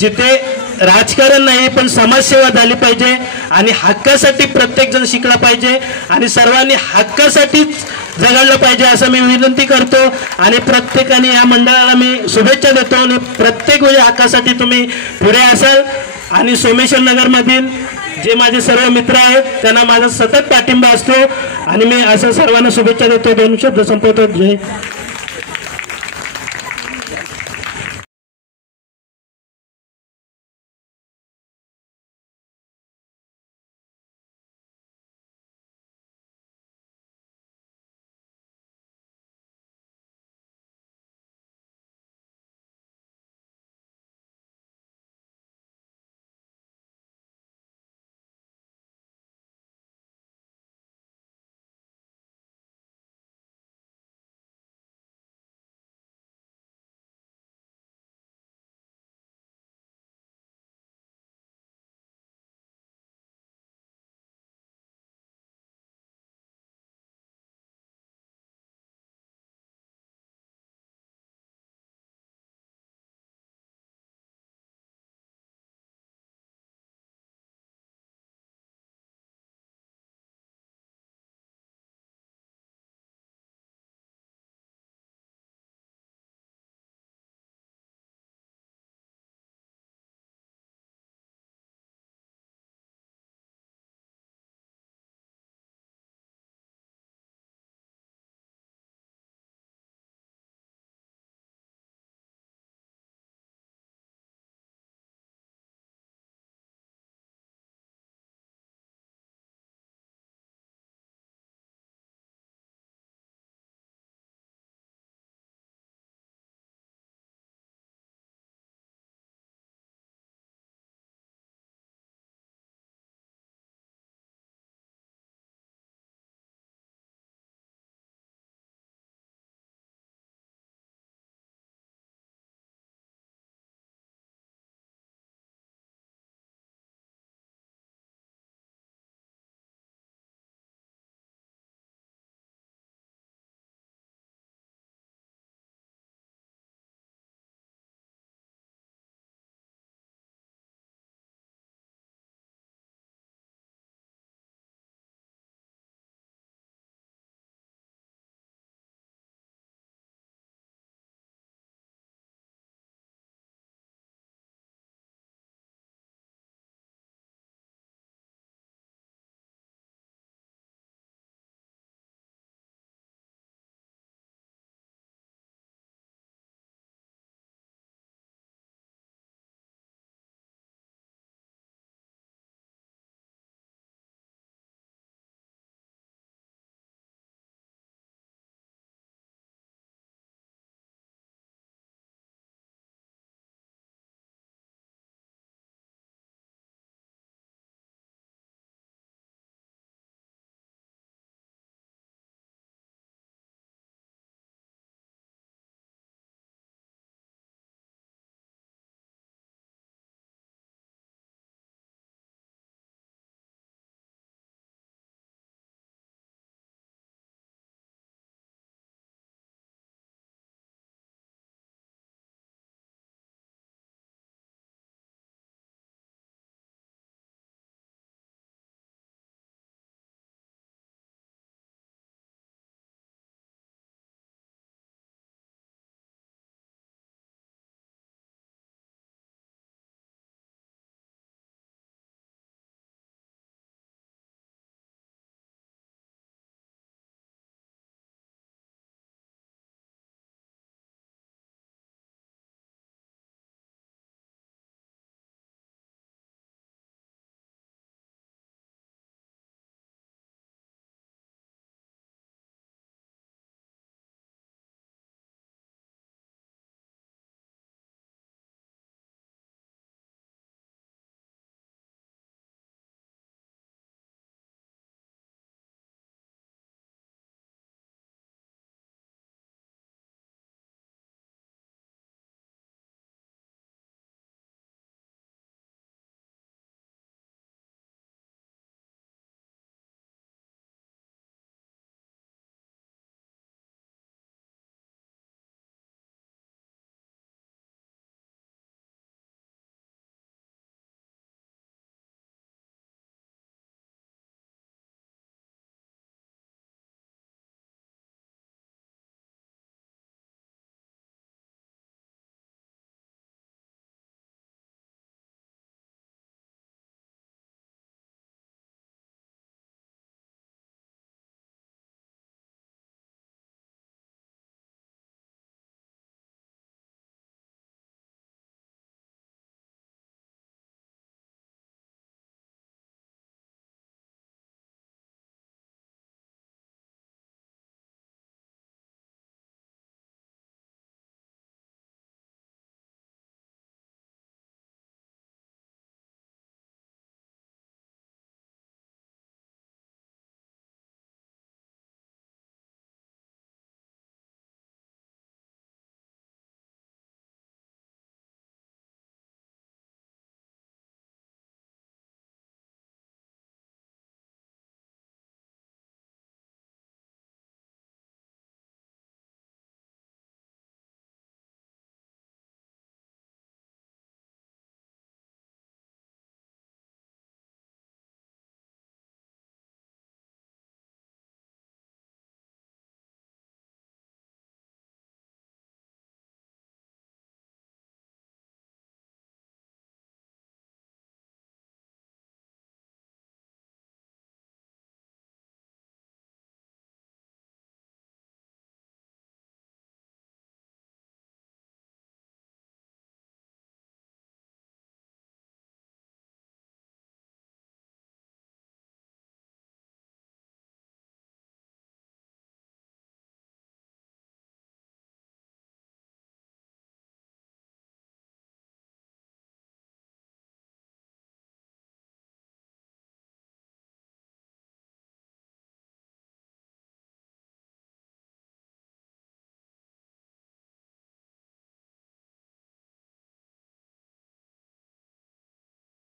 जिथे राजकारण नाही पण समाजसेवा झाली पाहिजे आणि हक्कासाठी प्रत्येक जण शिकला पाहिजे आणि सर्वांनी हक्कासाठीच जगायला पाहिजे असं मी विनंती करतो. आणि प्रत्येकाने या मंडळाला मी शुभेच्छा देतो आणि प्रत्येक वेळी हक्कासाठी तुम्ही पुढे असाल. आणि सोमेश्वर नगरमधील जे माझे सर्व मित्र आहेत त्यांना माझा सतत पाठिंबा असतो आणि मी असं सर्वांना शुभेच्छा देतो. दोन शब्द संपवतो. जय